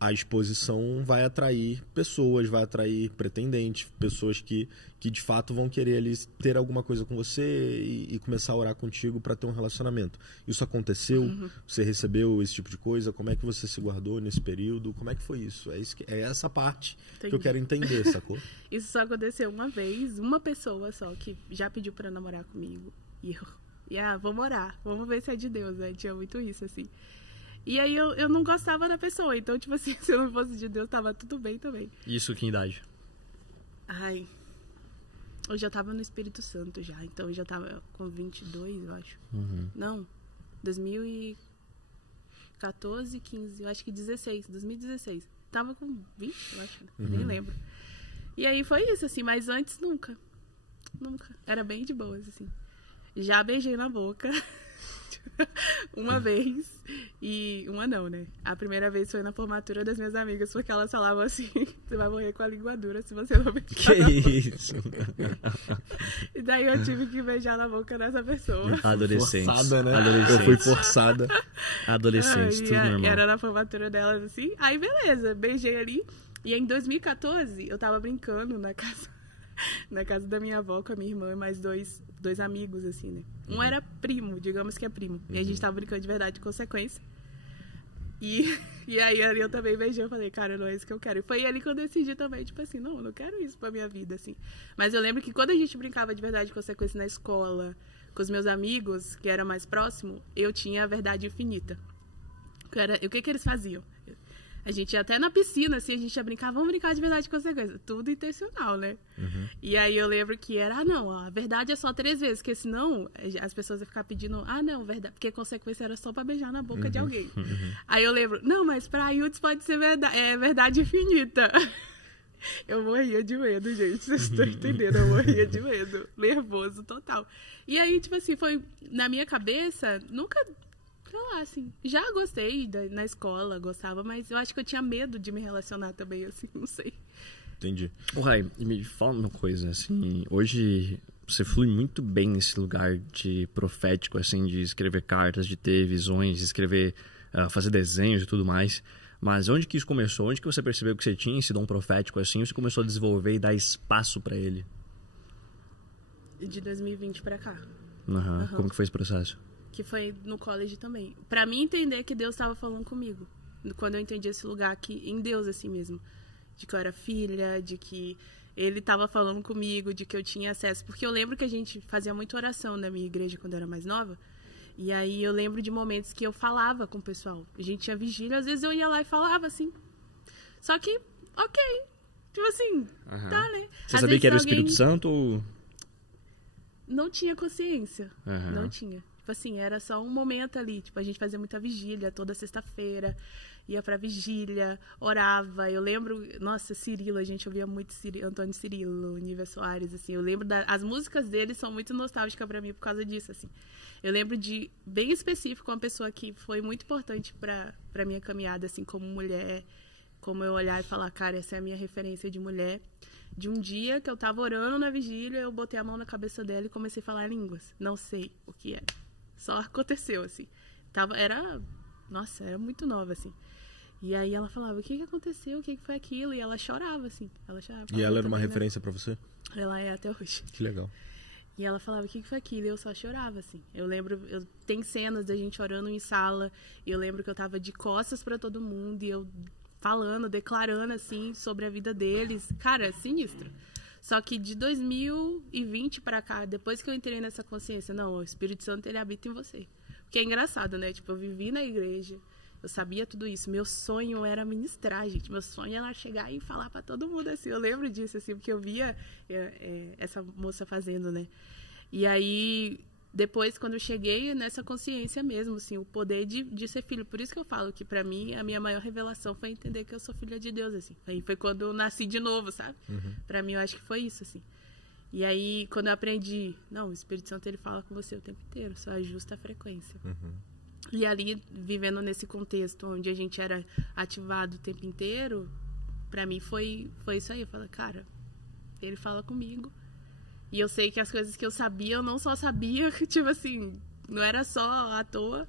A exposição vai atrair pessoas, vai atrair pretendentes, pessoas que de fato vão querer ali ter alguma coisa com você e começar a orar contigo para ter um relacionamento. Isso aconteceu? Você recebeu esse tipo de coisa? Como é que você se guardou nesse período? Como é que foi isso? É essa parte que eu quero entender, sacou? Isso só aconteceu uma vez, uma pessoa só que já pediu para namorar comigo. E vamos orar, vamos ver se é de Deus, né? Tinha muito isso, assim. E aí eu não gostava da pessoa, então, tipo assim, se eu não fosse de Deus, tava tudo bem também. Isso que idade? Eu já tava no Espírito Santo já, então eu já tava com 22, eu acho. Não, 2014, 15, eu acho que 2016. Tava com 20, eu acho, nem lembro. E aí foi isso, assim, mas antes nunca. Era bem de boas, assim. Já beijei na boca uma vez e uma não, né? A primeira vez foi na formatura das minhas amigas, porque elas falavam assim, você vai morrer com a língua dura se você não beijar Que na boca. isso? E daí eu tive que beijar na boca dessa pessoa. Adolescentes. Forçada, né? Adolescentes. Eu fui forçada. Adolescentes, tudo normal. E era na formatura delas assim. Aí beleza, beijei ali. E em 2014 eu tava brincando na casa da minha avó com a minha irmã e mais dois amigos, assim, né? Um era primo, digamos que é primo. E a gente tava brincando de verdade de consequência. E aí eu também beijei, eu falei, cara, não é isso que eu quero. E foi ali que eu decidi também, tipo assim, não, eu não quero isso pra minha vida, assim. Mas eu lembro que quando a gente brincava de verdade de consequência na escola, com os meus amigos, que era mais próximo, eu tinha a verdade infinita. O que eles faziam? A gente ia até na piscina, assim, a gente ia brincar, vamos brincar de verdade de consequência. Tudo intencional, né? E aí eu lembro que era, não, a verdade é só 3 vezes, porque senão as pessoas iam ficar pedindo, não, verdade, porque consequência era só pra beijar na boca de alguém. Aí eu lembro, não, mas pra Aildes pode ser verdade infinita. Eu morria de medo, gente, vocês estão entendendo, eu morria de medo, nervoso total. E aí, tipo assim, foi, na minha cabeça, nunca... Sei lá, assim, já gostei na escola, gostava, mas eu acho que eu tinha medo de me relacionar também, assim, não sei. Entendi. Rai, me fala uma coisa, assim, hoje você flui muito bem nesse lugar de profético, assim, de escrever cartas, de ter visões, de escrever, fazer desenhos e tudo mais. Mas onde que isso começou? Onde que você percebeu que você tinha esse dom profético, assim, e você começou a desenvolver e dar espaço para ele? De 2020 pra cá. Como que foi esse processo? Que foi no college também. Pra mim entender que Deus estava falando comigo. Quando eu entendi esse lugar aqui, em Deus, assim mesmo. De que eu era filha, de que Ele estava falando comigo, de que eu tinha acesso. Porque eu lembro que a gente fazia muita oração na minha igreja quando eu era mais nova. E aí eu lembro de momentos que eu falava com o pessoal. A gente tinha vigília, às vezes eu ia lá e falava, assim. Só que, ok. Tipo assim, tá, né? Você sabia que era o Espírito Santo ou... Não tinha consciência. Não tinha. Tipo assim, era só um momento ali. Tipo, a gente fazia muita vigília toda sexta-feira. Ia pra vigília, orava. Eu lembro, nossa, Cirilo, a gente ouvia muito Antônio Cirilo, Nívia Soares, assim. Eu lembro as músicas dele são muito nostálgicas pra mim por causa disso, assim. Eu lembro de, bem específico, uma pessoa que foi muito importante pra minha caminhada, assim, como mulher. Como eu olhar e falar, cara, essa é a minha referência de mulher. De um dia que eu tava orando na vigília, eu botei a mão na cabeça dela e comecei a falar línguas. Não sei o que é. Só aconteceu, assim. Nossa, era muito nova, assim. E aí ela falava, o que aconteceu? O que foi aquilo? E ela chorava, assim. E ela era uma referência pra você? Ela é até hoje. Que legal. E ela falava, o que foi aquilo? E eu só chorava, assim. Eu lembro, tem cenas da gente orando em sala, e eu lembro que eu tava de costas pra todo mundo, e eu falando, declarando, assim, sobre a vida deles. Cara, é sinistro. Só que de 2020 pra cá, depois que eu entrei nessa consciência, não, o Espírito Santo, ele habita em você. Porque é engraçado, né? Tipo, eu vivi na igreja, eu sabia tudo isso. Meu sonho era ministrar, gente. Meu sonho era chegar e falar pra todo mundo, assim. Eu lembro disso, assim, porque eu via essa moça fazendo, né? E aí, depois, quando eu cheguei nessa consciência mesmo, assim, o poder de ser filho. Por isso que eu falo que, pra mim, a minha maior revelação foi entender que eu sou filha de Deus, assim. Aí foi quando eu nasci de novo, sabe? Pra mim, eu acho que foi isso, assim. E aí, quando eu aprendi, não, o Espírito Santo, ele fala com você o tempo inteiro, só ajusta a frequência. E ali, vivendo nesse contexto onde a gente era ativado o tempo inteiro, pra mim foi isso aí. Eu falei, cara, ele fala comigo. E eu sei que as coisas que eu sabia, eu não só sabia, tipo assim, não era só à toa,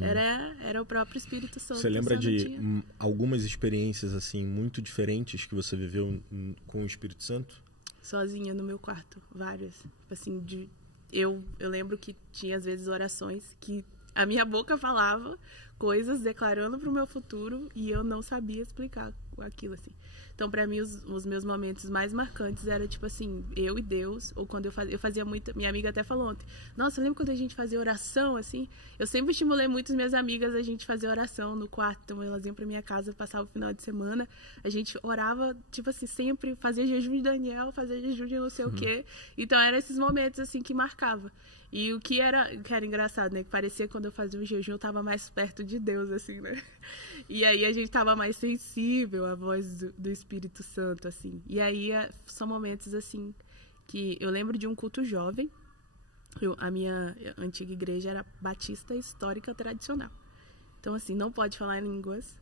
era o próprio Espírito Santo. Você lembra de algumas experiências, assim, muito diferentes que você viveu com o Espírito Santo? Sozinha no meu quarto, várias. Tipo assim, eu lembro que tinha às vezes orações que a minha boca falava coisas declarando pro meu futuro e eu não sabia explicar aquilo, assim. Então, pra mim, os meus momentos mais marcantes era, tipo assim, eu e Deus, ou quando eu fazia muito... Minha amiga até falou ontem, nossa, lembra quando a gente fazia oração, assim? Eu sempre estimulei muito as minhas amigas a gente fazer oração no quarto, então elas iam pra minha casa, passava o final de semana, a gente orava, tipo assim, sempre fazia jejum de Daniel, fazia jejum de não sei o quê. Então, eram esses momentos, assim, que marcava. E o que era engraçado, né? Que parecia que quando eu fazia o jejum, eu tava mais perto de Deus, assim, né? E aí a gente tava mais sensível à voz do Espírito Santo, assim. E aí são momentos, assim, que eu lembro de um culto jovem. A minha antiga igreja era batista histórica tradicional. Então, assim, não pode falar em línguas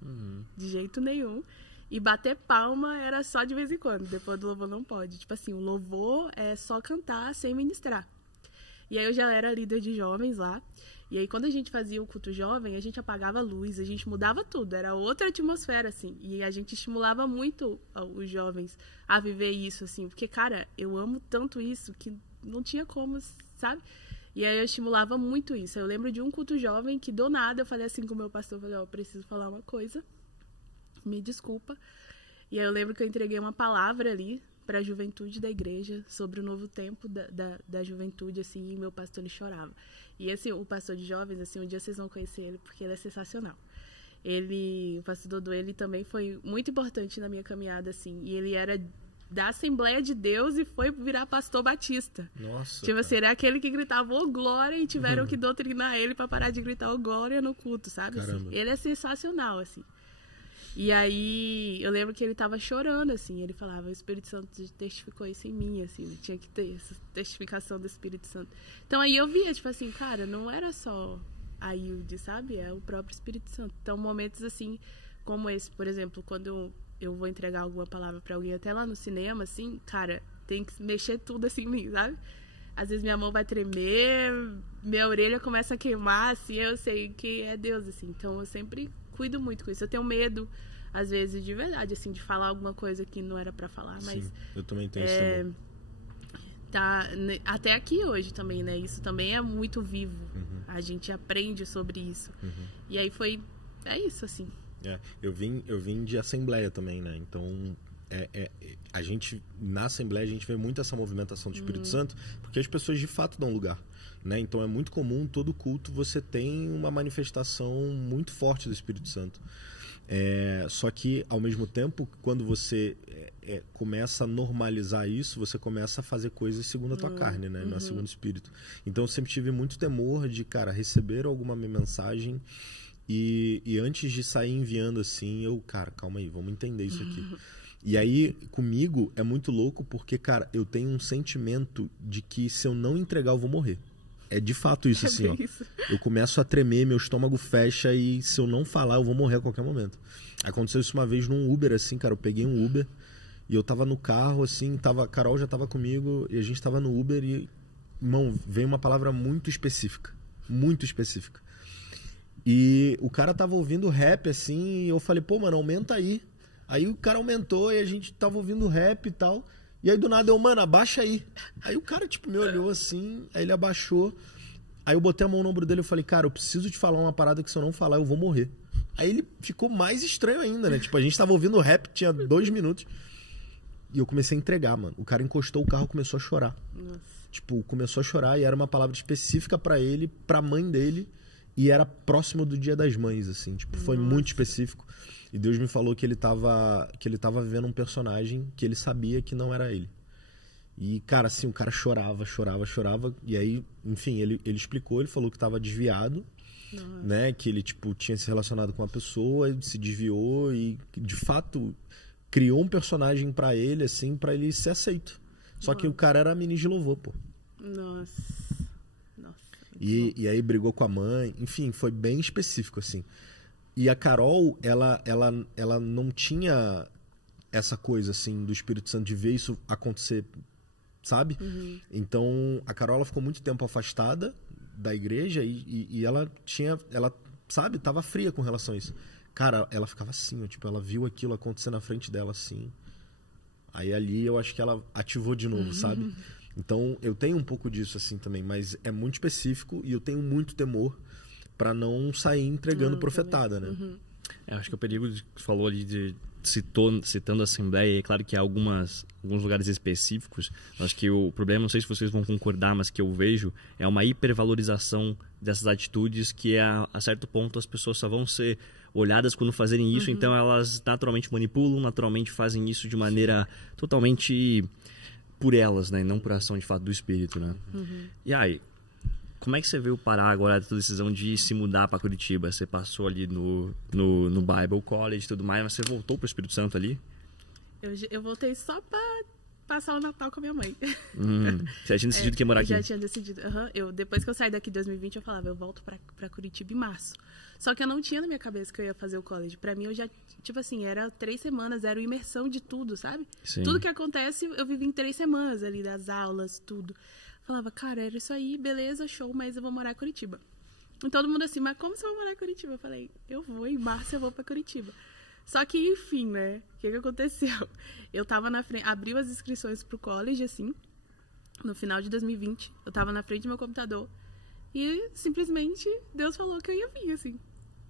de jeito nenhum. E bater palma era só de vez em quando. Depois do louvor não pode. Tipo assim, o louvor é só cantar sem ministrar. E aí eu já era líder de jovens lá. E aí quando a gente fazia o culto jovem, a gente apagava a luz, a gente mudava tudo. Era outra atmosfera, assim. E a gente estimulava muito os jovens a viver isso, assim. Porque, cara, eu amo tanto isso que não tinha como, sabe? E aí eu estimulava muito isso. Eu lembro de um culto jovem que do nada eu falei assim com o meu pastor, eu falei, eu preciso falar uma coisa. Me desculpa. E aí eu lembro que eu entreguei uma palavra ali para a juventude da igreja, sobre o novo tempo da juventude, assim, e meu pastor, ele chorava. E, assim, o pastor de jovens, assim, um dia vocês vão conhecer ele, porque ele é sensacional. O pastor Dodô, ele também foi muito importante na minha caminhada, assim, e ele era da Assembleia de Deus e foi virar pastor batista. Nossa. Tipo assim, era aquele que gritava, ô glória, e tiveram que doutrinar ele para parar de gritar, ô glória, no culto, sabe? Assim, ele é sensacional, assim. E aí, eu lembro que ele tava chorando, assim, ele falava, o Espírito Santo testificou isso em mim, assim, tinha que ter essa testificação do Espírito Santo. Então, aí eu via, tipo assim, cara, não era só a Hilde, sabe? É o próprio Espírito Santo. Então, momentos, assim, como esse, por exemplo, quando eu vou entregar alguma palavra pra alguém, até lá no cinema, assim, cara, tem que mexer tudo, assim, em mim, sabe? às vezes minha mão vai tremer, minha orelha começa a queimar, assim, eu sei que é Deus, assim. Então eu sempre cuido muito com isso. Eu tenho medo, às vezes, de verdade, assim, de falar alguma coisa que não era pra falar, mas... Sim, eu também tenho isso. Tá, até aqui hoje também, né? Isso também é muito vivo. A gente aprende sobre isso. E aí é isso, assim. Eu vim de assembleia também, né? Então, a gente, na assembleia, a gente vê muito essa movimentação do Espírito Santo, porque as pessoas de fato dão lugar, né? Então, é muito comum, todo culto, você tem uma manifestação muito forte do Espírito Santo. Só que, ao mesmo tempo, quando você começa a normalizar isso, você começa a fazer coisas segundo a tua carne, né? Não é segundo o Espírito. Então, eu sempre tive muito temor de, cara, receber alguma mensagem e antes de sair enviando assim, cara, calma aí, vamos entender isso aqui. E aí, comigo, é muito louco porque, cara, eu tenho um sentimento de que se eu não entregar, eu vou morrer. É de fato isso, assim, ó. Isso. Eu começo a tremer, meu estômago fecha e se eu não falar, eu vou morrer a qualquer momento. Aconteceu isso uma vez num Uber, assim, cara. Eu peguei um Uber e eu tava no carro, assim, a Carol já tava comigo e a gente tava no Uber e, irmão, veio uma palavra muito específica. Muito específica. E o cara tava ouvindo rap, assim, e eu falei, pô, mano, aumenta aí. Aí o cara aumentou e a gente tava ouvindo rap e tal. E aí do nada eu, mano, abaixa aí. Aí o cara, tipo, me olhou assim, aí ele abaixou. Aí eu botei a mão no ombro dele e falei, cara, eu preciso te falar uma parada que se eu não falar eu vou morrer. Aí ele ficou mais estranho ainda, né? Tipo, a gente tava ouvindo rap, tinha 2 minutos. E eu comecei a entregar, mano. O cara encostou o carro e começou a chorar. Nossa. Tipo, começou a chorar e era uma palavra específica pra ele, pra mãe dele. E era próximo do Dia das Mães, assim. Tipo, foi muito específico. E Deus me falou que ele tava vivendo um personagem que ele sabia que não era ele. E, cara, assim, o cara chorava. E aí, enfim, ele explicou, ele falou que tava desviado, né? Que ele, tipo, tinha se relacionado com uma pessoa, ele se desviou e, de fato, criou um personagem pra ele, assim, pra ele ser aceito. Só que o cara era ministro de louvor, pô. Nossa. E aí brigou com a mãe. Enfim, foi bem específico, assim. E a Carol, ela não tinha essa coisa, assim, do Espírito Santo de ver isso acontecer, sabe? Então, a Carol, ela ficou muito tempo afastada da igreja e ela sabe, tava fria com relação a isso. Cara, ela ficava assim, ó, tipo, ela viu aquilo acontecer na frente dela, assim. Aí ali eu acho que ela ativou de novo, sabe? Então, eu tenho um pouco disso, assim, também, mas é muito específico e eu tenho muito temor pra não sair entregando profetada, né? Acho que o perigo que você falou ali citando a Assembleia, é claro que há alguns lugares específicos, acho que o problema, não sei se vocês vão concordar, mas que eu vejo, é uma hipervalorização dessas atitudes que a certo ponto as pessoas só vão ser olhadas quando fazerem isso, então elas naturalmente manipulam, naturalmente fazem isso de maneira totalmente por elas, né? Não por ação de fato do Espírito, né? E aí, como é que você veio parar agora da decisão de se mudar para Curitiba? Você passou ali no Bible College e tudo mais, mas você voltou para o Espírito Santo ali? Eu voltei só para passar o Natal com a minha mãe. Você já tinha decidido que ia morar aqui? Já tinha decidido. Depois que eu saí daqui em 2020, eu falava, eu volto para Curitiba em março. Só que eu não tinha na minha cabeça que eu ia fazer o college. Para mim, eu já, tipo assim, era 3 semanas, era imersão de tudo, sabe? Sim. Tudo que acontece, eu vivi em 3 semanas ali, das aulas, tudo. Falava, cara, era isso aí, beleza, show, mas eu vou morar em Curitiba. E todo mundo assim, mas como você vai morar em Curitiba? Eu falei, eu vou, em março eu vou pra Curitiba. Só que, enfim, né, o que aconteceu? Eu tava na frente, abriu as inscrições pro college, assim, no final de 2020, eu tava na frente do meu computador e simplesmente Deus falou que eu ia vir, assim.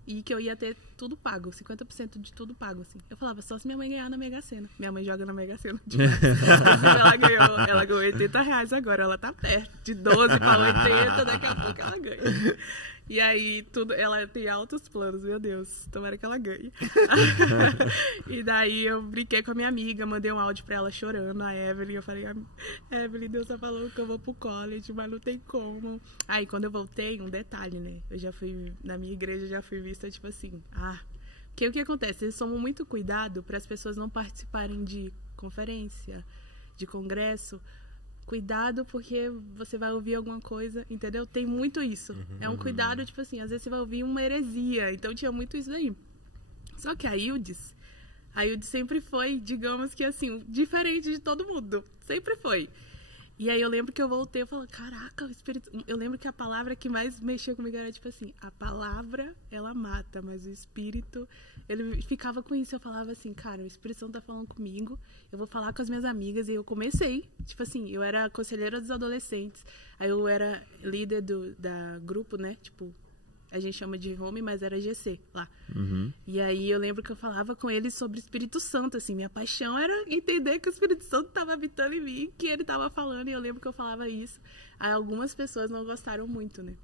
E que eu ia ter tudo pago, 50% de tudo pago, assim. Eu falava, só se minha mãe ganhar na Mega Sena. Minha mãe joga na Mega Sena. Tipo, ela ganhou R$80 agora, ela tá perto. De 12 para 80, daqui a pouco ela ganha. E aí, ela tem altos planos, meu Deus. Tomara que ela ganhe. E daí, eu brinquei com a minha amiga, mandei um áudio pra ela chorando, a Evelyn. Eu falei, Evelyn, Deus tá falando que eu vou pro college, mas não tem como. Aí, quando eu voltei, um detalhe, né? Eu já fui, na minha igreja, já fui vista, tipo assim, porque o que acontece? Eles tomam muito cuidado para as pessoas não participarem de conferência, de congresso. Cuidado porque você vai ouvir alguma coisa, entendeu? Tem muito isso. É um cuidado, tipo assim, às vezes você vai ouvir uma heresia. Então tinha muito isso aí. Só que a Ildes sempre foi, digamos que assim, diferente de todo mundo. Sempre foi. E aí eu lembro que eu voltei, eu falei, caraca, o Espírito... Eu lembro que a palavra que mais mexeu comigo era tipo assim, a palavra, ela mata, mas o Espírito, ele ficava com isso. Eu falava assim, cara, o Espírito Santo tá falando comigo, eu vou falar com as minhas amigas. E eu comecei, tipo assim, eu era conselheira dos adolescentes, aí eu era líder da grupo, né, tipo... A gente chama de home, mas era GC lá. E aí eu lembro que eu falava com eles sobre o Espírito Santo, assim. Minha paixão era entender que o Espírito Santo estava habitando em mim, que ele estava falando, e eu lembro que eu falava isso. Aí algumas pessoas não gostaram muito, né?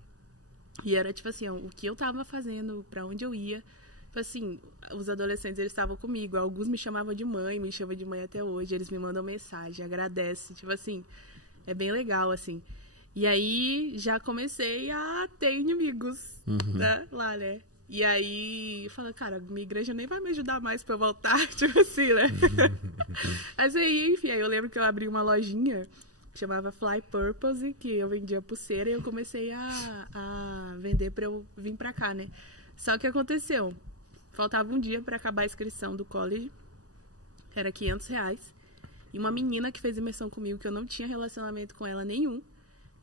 E era tipo assim, o que eu estava fazendo, pra onde eu ia. Tipo assim, os adolescentes, eles estavam comigo. Alguns me chamavam de mãe, me chamam de mãe até hoje. Eles me mandam mensagem, agradecem. Tipo assim, é bem legal, assim. E aí, já comecei a ter inimigos, né, lá, né? E aí, eu falei, cara, minha igreja nem vai me ajudar mais pra eu voltar, tipo assim, né? Mas aí, enfim, aí eu lembro que eu abri uma lojinha que chamava Fly Purpose, que eu vendia pulseira, e eu comecei a vender pra eu vir pra cá, né? Só que aconteceu, faltava um dia pra acabar a inscrição do college, era R$500, e uma menina que fez imersão comigo, que eu não tinha relacionamento com ela nenhum,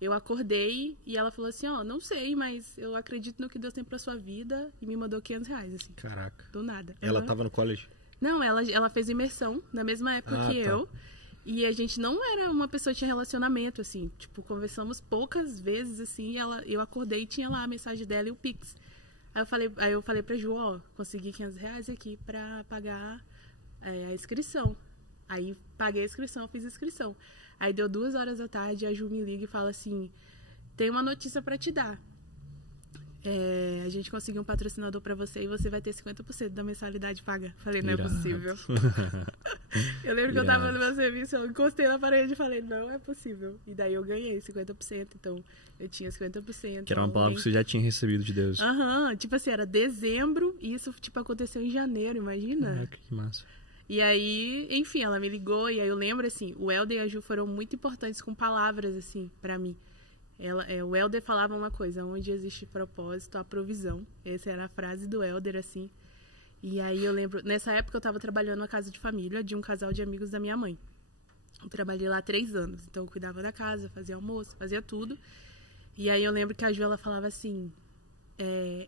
eu acordei e ela falou assim, não sei, mas eu acredito no que Deus tem pra sua vida, e me mandou R$500, assim. Caraca. Do nada. Ela tava no college? Não, ela fez imersão na mesma época que eu. E a gente não era uma pessoa que tinha relacionamento, assim. Tipo, conversamos poucas vezes, assim, eu acordei e tinha lá a mensagem dela e o Pix. Aí eu falei pra Ju, consegui R$500 aqui pra pagar a inscrição. Aí paguei a inscrição, fiz a inscrição. Aí deu 2h da tarde, a Ju me liga e fala assim, tem uma notícia pra te dar. A gente conseguiu um patrocinador pra você e você vai ter 50% da mensalidade paga. Falei, não é possível. Eu lembro que eu tava no meu serviço, eu encostei na parede e falei, não é possível. E daí eu ganhei 50%, então eu tinha 50%. Que era uma palavra que você já tinha recebido de Deus. Tipo assim, era dezembro e isso tipo aconteceu em janeiro, imagina? Que massa. E aí, enfim, ela me ligou e aí eu lembro, assim, o Helder e a Ju foram muito importantes com palavras, assim, pra mim. O Helder falava uma coisa, onde existe propósito, há provisão. Essa era a frase do Helder, assim. E aí eu lembro, nessa época eu tava trabalhando na casa de família de um casal de amigos da minha mãe. Eu trabalhei lá 3 anos, então eu cuidava da casa, fazia almoço, fazia tudo. E aí eu lembro que a Ju, ela falava assim...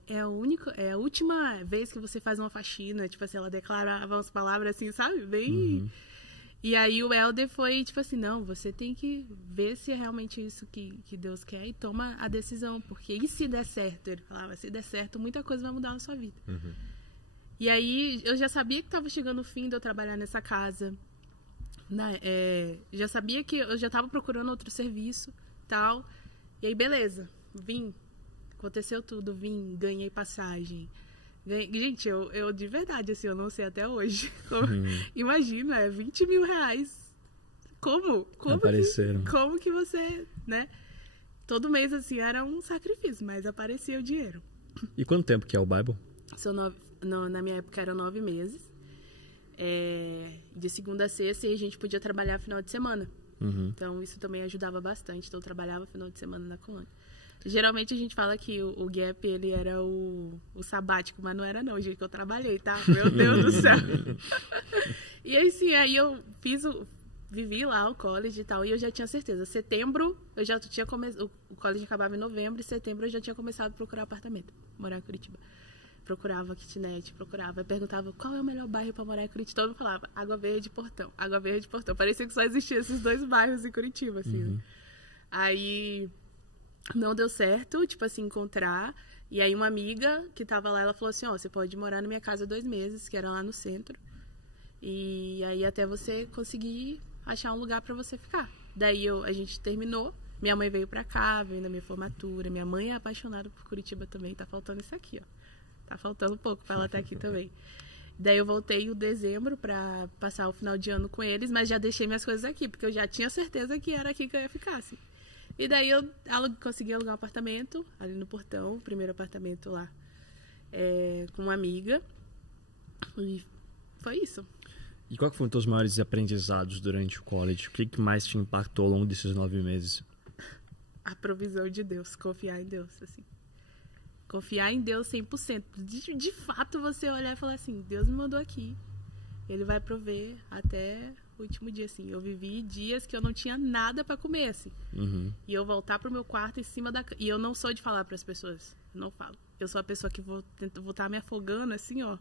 É a última vez que você faz uma faxina, tipo assim, ela declarava umas palavras assim, sabe? Bem... E aí o Helder foi, tipo assim, não, você tem que ver se é realmente isso que Deus quer e toma a decisão, porque e se der certo? Ele falava, se der certo, muita coisa vai mudar na sua vida. E aí eu já sabia que estava chegando o fim de eu trabalhar nessa casa, já sabia que eu já estava procurando outro serviço, tal, e aí beleza, vim. Aconteceu tudo, vim, ganhei passagem. Gente, eu de verdade, assim, eu não sei até hoje. Imagina, R$20 mil. Como apareceram. Como que você, né? Todo mês, assim, era um sacrifício, mas aparecia o dinheiro. E quanto tempo que é o Bible? Na minha época eram 9 meses. De segunda a sexta, e a gente podia trabalhar final de semana. Então, isso também ajudava bastante. Então, eu trabalhava final de semana na colônia. Geralmente a gente fala que o Gap, ele era o sabático, mas não era não, gente, que eu trabalhei, tá? Meu Deus do céu. E assim, aí eu vivi lá o college e tal, e eu já tinha certeza. Setembro, eu já tinha começado, o college acabava em novembro, e setembro eu já tinha começado a procurar apartamento, morar em Curitiba. Procurava kitnet, perguntava qual é o melhor bairro pra morar em Curitiba. Todo mundo falava, Água Verde e Portão, Água Verde e Portão. Parecia que só existiam esses 2 bairros em Curitiba, assim, né? Aí... Não deu certo, tipo assim, encontrar. E aí uma amiga que tava lá, ela falou assim, você pode morar na minha casa 2 meses, que era lá no centro. E aí até você conseguir achar um lugar pra você ficar. Daí a gente terminou. Minha mãe veio pra cá, veio na minha formatura. Minha mãe é apaixonada por Curitiba também. Tá faltando isso aqui, ó. Tá faltando um pouco pra ela estar aqui também. Daí eu voltei em dezembro pra passar o final de ano com eles, mas já deixei minhas coisas aqui, porque eu já tinha certeza que era aqui que eu ia ficar, assim. E daí eu consegui alugar um apartamento ali no Portão, o primeiro apartamento lá, com uma amiga. E foi isso. E qual que foram os teus maiores aprendizados durante o college? O que mais te impactou ao longo desses 9 meses? A provisão de Deus, confiar em Deus, assim. Confiar em Deus 100%. De fato, você olhar e falar assim, Deus me mandou aqui. Ele vai prover até último dia, assim. Eu vivi dias que eu não tinha nada pra comer, assim. E eu voltar pro meu quarto em cima da... E eu não sou de falar pras pessoas. Eu não falo. Eu sou a pessoa que vou estar me afogando, assim, ó.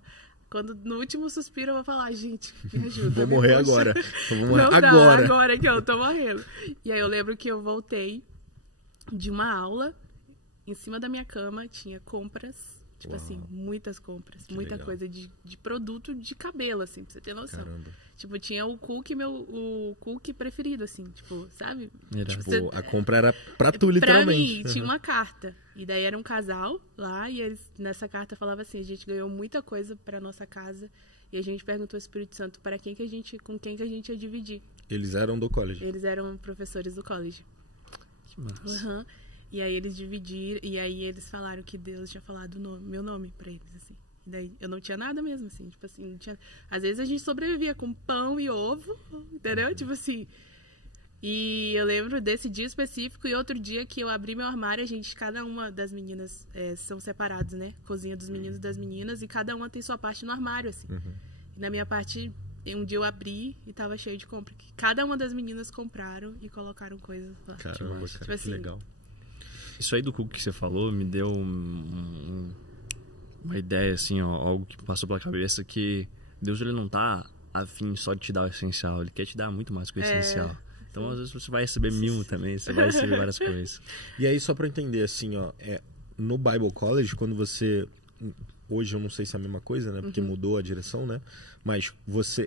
Quando no último suspiro eu vou falar, gente, me ajuda. Vou morrer agora. Vou morrer não agora. Dá, agora que eu tô morrendo. E aí eu lembro que eu voltei de uma aula, em cima da minha cama tinha compras, tipo assim, muitas compras, que muita legal. Coisa de produto de cabelo, assim, pra você ter noção. Caramba. Tipo, tinha o cookie preferido, assim, tipo, sabe? Tipo, a compra era pra tu, literalmente. Pra mim, tinha uma carta. E daí era um casal lá, e eles, nessa carta falava assim, a gente ganhou muita coisa pra nossa casa, e a gente perguntou ao Espírito Santo com quem que a gente ia dividir. Eles eram do college? Eles eram professores do college. Que massa. E aí eles dividiram, e aí eles falaram que Deus tinha falado meu nome pra eles, assim. E daí eu não tinha nada mesmo, assim, tipo assim, não tinha... Às vezes a gente sobrevivia com pão e ovo, entendeu? Tipo assim... E eu lembro desse dia específico e outro dia que eu abri meu armário, cada uma das meninas são separados, né? Cozinha dos meninos e das meninas, e cada uma tem sua parte no armário, assim. E na minha parte, um dia eu abri e tava cheio de compra. Cada uma das meninas compraram e colocaram coisas lá. Caramba, cara, tipo assim, que legal. Isso aí do cookie que você falou me deu uma ideia, assim, ó, algo que passou pela cabeça, que Deus, ele não tá afim só de te dar o essencial, ele quer te dar muito mais que o essencial. Então, às vezes, você vai receber mimo também, você vai receber várias coisas. E aí, só pra eu entender, assim, ó, no Bible College, quando você... Hoje eu não sei se é a mesma coisa, né? Porque mudou a direção, né? Mas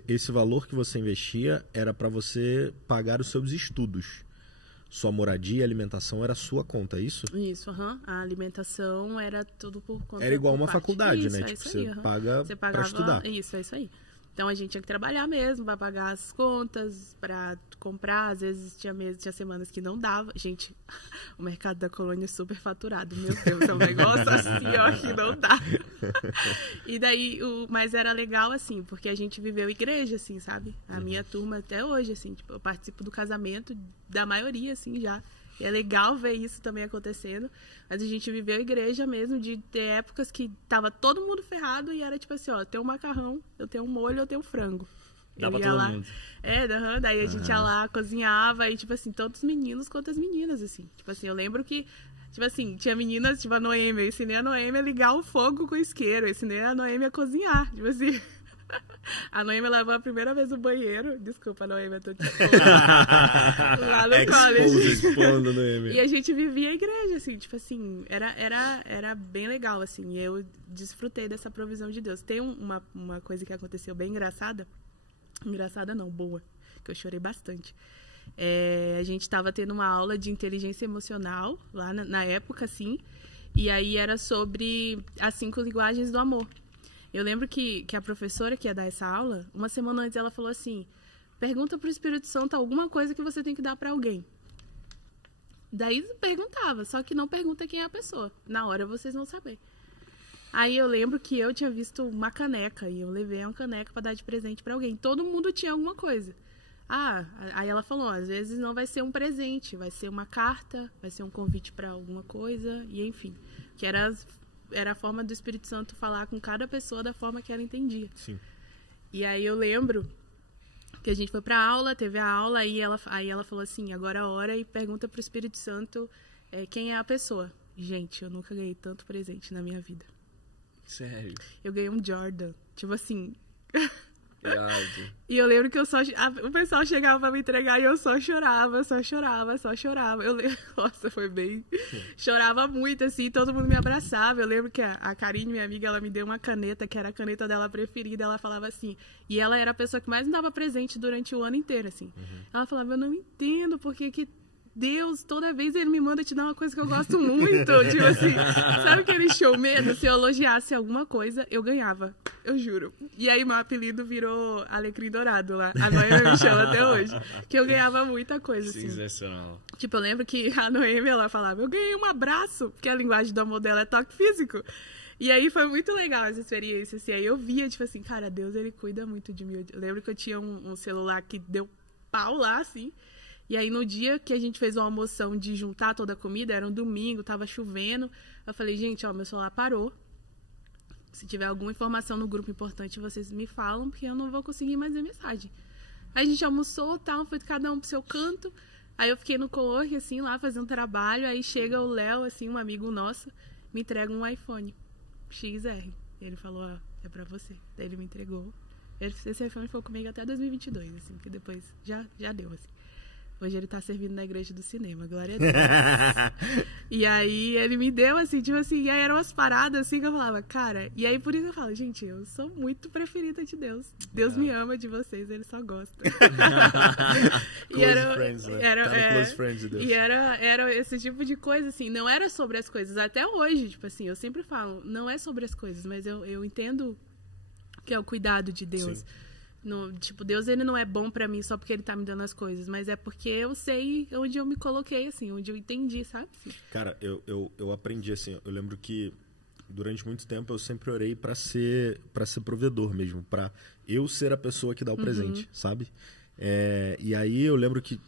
esse valor que você investia era pra você pagar os seus estudos. Sua moradia e alimentação era sua conta, é isso? Isso, A alimentação era tudo por conta. Era igual uma parte. faculdade, isso, né? Tipo, você paga pra estudar. Isso, é isso aí. Então a gente tinha que trabalhar mesmo pra pagar as contas, pra comprar. Às vezes tinha semanas que não dava. Gente, o mercado da colônia é super faturado. Meu Deus, é um negócio assim, ó, que não dá. E daí, mas era legal, assim, porque a gente viveu igreja, assim, sabe? A minha turma até hoje, assim, tipo, eu participo do casamento da maioria, assim, já. E é legal ver isso também acontecendo. Mas a gente viveu igreja mesmo, de ter épocas que tava todo mundo ferrado e era tipo assim, ó, eu tenho um macarrão, eu tenho um molho, eu tenho um frango. Dá pra todo mundo. Daí a gente ia lá, cozinhava, e tipo assim, tanto os meninos quanto as meninas, assim. Tipo assim, eu lembro que, tipo assim, tinha meninas, tipo a Noêmia, eu ensinei a Noêmia a ligar o fogo com o isqueiro, eu ensinei a Noêmia a cozinhar, tipo assim... A Noêmia lavou a primeira vez o banheiro. Desculpa, Noêmia, eu tô te expondo. Lá no college. E a gente vivia a igreja, assim, tipo assim, era bem legal, assim. E eu desfrutei dessa provisão de Deus. Tem uma coisa que aconteceu bem engraçada. Engraçada não, boa. Que eu chorei bastante. A gente tava tendo uma aula de inteligência emocional, lá na época, assim. E aí era sobre as 5 linguagens do amor. Eu lembro que a professora que ia dar essa aula, uma semana antes ela falou assim, pergunta pro Espírito Santo alguma coisa que você tem que dar pra alguém. Daí perguntava, só que não pergunta quem é a pessoa. Na hora vocês vão saber. Aí eu lembro que eu tinha visto uma caneca e eu levei uma caneca pra dar de presente pra alguém. Todo mundo tinha alguma coisa. Aí ela falou, às vezes não vai ser um presente, vai ser uma carta, vai ser um convite pra alguma coisa, e enfim. Que era a forma do Espírito Santo falar com cada pessoa da forma que ela entendia. Sim. E aí eu lembro que a gente foi pra aula, teve a aula, aí ela falou assim, agora a hora, e pergunta pro Espírito Santo quem é a pessoa. Gente, eu nunca ganhei tanto presente na minha vida. Sério? Eu ganhei um Jordan. Tipo assim... Verdade. E eu lembro que o pessoal chegava pra me entregar e eu só chorava. Nossa, foi bem... Chorava muito, assim, todo mundo me abraçava. Eu lembro que a Karine, minha amiga, ela me deu uma caneta, que era a caneta dela preferida. Ela falava assim... E ela era a pessoa que mais me dava presente durante o ano inteiro, assim. Ela falava, eu não entendo porque que Deus, toda vez ele me manda te dar uma coisa que eu gosto muito. Tipo assim, sabe aquele show medo? Se eu elogiasse alguma coisa, eu ganhava. Eu juro. E aí meu apelido virou Alecrim Dourado lá. A Noêmia me chama até hoje. Que eu ganhava muita coisa, assim. Sensacional. Tipo, eu lembro que a Noêmia, ela falava, eu ganhei um abraço, porque a linguagem do amor dela é toque físico. E aí foi muito legal essa experiência, assim. Aí eu via, tipo assim, cara, Deus, ele cuida muito de mim. Eu lembro que eu tinha um celular que deu pau lá, assim. E aí, no dia que a gente fez uma almoção de juntar toda a comida, era um domingo, tava chovendo. Eu falei, gente, ó, meu celular parou. Se tiver alguma informação no grupo importante, vocês me falam, porque eu não vou conseguir mais ver mensagem. Aí a gente almoçou, tal, foi cada um pro seu canto. Aí eu fiquei no co-work, assim, lá fazendo trabalho. Aí chega o Léo, assim, um amigo nosso, me entrega um iPhone XR. Ele falou, ó, é pra você. Daí ele me entregou. Esse iPhone ficou comigo até 2022, assim, porque depois já deu, assim. Hoje ele tá servindo na igreja do cinema, glória a Deus. E aí ele me deu, assim, tipo assim, e aí eram umas paradas, assim, que eu falava, cara... E aí por isso eu falo, gente, eu sou muito preferida de Deus. Deus me ama de vocês, ele só gosta. Close friends, né? Close friends de Deus. E era esse tipo de coisa, assim, não era sobre as coisas. Até hoje, tipo assim, eu sempre falo, não é sobre as coisas, mas eu entendo que é o cuidado de Deus. Sim. No, tipo, Deus, ele não é bom pra mim só porque ele tá me dando as coisas, mas é porque eu sei onde eu me coloquei, assim, onde eu entendi, sabe? Cara, eu aprendi, assim, eu lembro que durante muito tempo eu sempre orei pra ser provedor mesmo, pra eu ser a pessoa que dá o presente, sabe? E aí eu lembro que,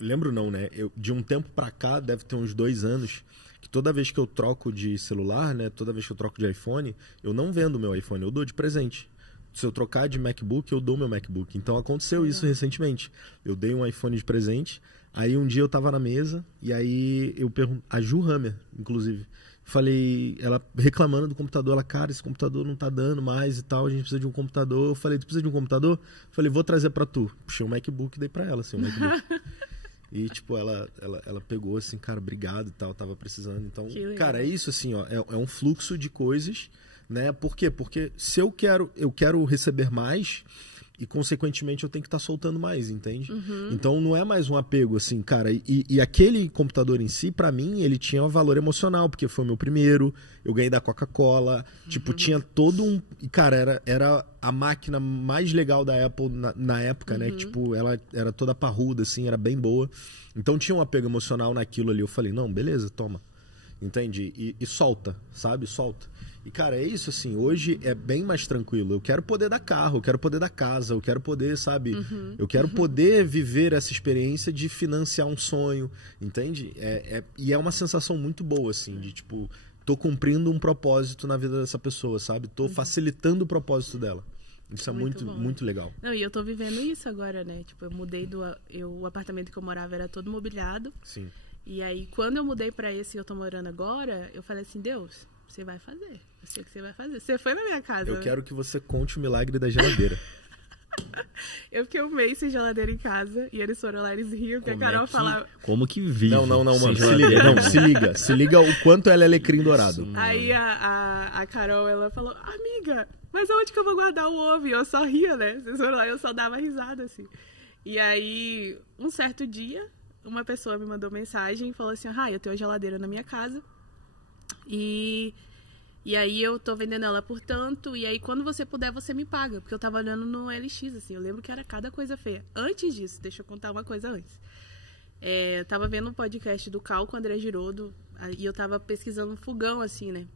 lembro não, né? De um tempo pra cá, deve ter uns 2 anos, que toda vez que eu troco de celular, né? Toda vez que eu troco de iPhone, eu não vendo meu iPhone, eu dou de presente. Se eu trocar de MacBook, eu dou meu MacBook. Então aconteceu isso recentemente. Eu dei um iPhone de presente, aí um dia eu tava na mesa, e aí eu perguntei, a Ju Hammer, inclusive, falei, ela reclamando do computador, ela, cara, esse computador não tá dando mais e tal, a gente precisa de um computador. Eu falei, tu precisa de um computador? Eu falei, vou trazer pra tu. Puxei um MacBook e dei pra ela, assim, um MacBook. E, tipo, ela pegou, assim, cara, obrigado e tal, tava precisando. Então, cara, é isso, assim, ó, é um fluxo de coisas, né? Por quê? Porque se eu quero receber mais e, consequentemente, eu tenho que estar soltando mais, entende? Então, não é mais um apego, assim, cara. E aquele computador em si, pra mim, ele tinha um valor emocional, porque foi o meu primeiro, eu ganhei da Coca-Cola, tipo, tinha todo um... E, cara, era a máquina mais legal da Apple na época, né? Que, tipo, ela era toda parruda, assim, era bem boa. Então, tinha um apego emocional naquilo ali. Eu falei, não, beleza, toma. Entende? E solta, sabe? Solta. E, cara, é isso, assim, hoje é bem mais tranquilo. Eu quero poder dar carro, eu quero poder dar casa, eu quero poder, sabe? Eu quero poder viver essa experiência de financiar um sonho, entende? E é uma sensação muito boa, assim, de, tipo, tô cumprindo um propósito na vida dessa pessoa, sabe? Tô facilitando o propósito dela. Isso é muito, muito legal. Não, e eu tô vivendo isso agora, né? Tipo, eu mudei o apartamento que eu morava era todo mobiliado. Sim. E aí, quando eu mudei pra esse que eu tô morando agora, eu falei assim, Deus, você vai fazer. Eu sei que você vai fazer. Você foi na minha casa. Eu quero que você conte o milagre da geladeira. Eu fiquei um mês sem geladeira em casa. E eles foram lá, eles riam, que a Carol falava... Como que vive? Não, mano. Se liga o quanto ela é alecrim dourado. Aí a Carol, ela falou, amiga, mas aonde que eu vou guardar o ovo? E eu só ria, né? Vocês foram lá, eu só dava risada, assim. E aí, um certo dia, uma pessoa me mandou mensagem e falou assim, eu tenho uma geladeira na minha casa. E aí eu tô vendendo ela por tanto, e aí quando você puder, você me paga. Porque eu tava olhando no LX, assim, eu lembro que era cada coisa feia. Antes disso, deixa eu contar uma coisa antes. Eu tava vendo um podcast do Cal com o André Girodo, e eu tava pesquisando um fogão, assim, né?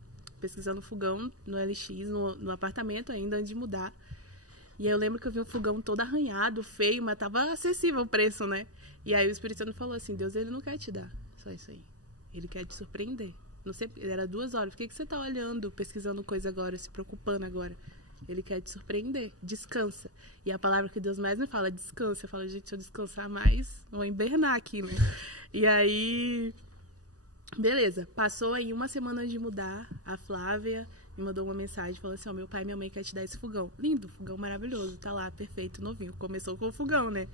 Pesquisando um fogão no LX, no apartamento ainda, antes de mudar. E aí eu lembro que eu vi um fogão todo arranhado, feio, mas tava acessível o preço, né? E aí o Espírito Santo falou assim, Deus, ele não quer te dar só isso aí. Ele quer te surpreender. Não sei, era 2 horas. Por que você tá olhando, pesquisando coisa agora, se preocupando agora? Ele quer te surpreender. Descansa. E a palavra que Deus mais me fala, descansa. Eu falo, gente, se eu descansar mais, vou hibernar aqui, né? E aí, beleza. Passou aí 1 semana antes de mudar, a Flávia me mandou uma mensagem, falou assim, meu pai e minha mãe querem te dar esse fogão. Lindo, fogão maravilhoso, tá lá, perfeito, novinho. Começou com o fogão, né?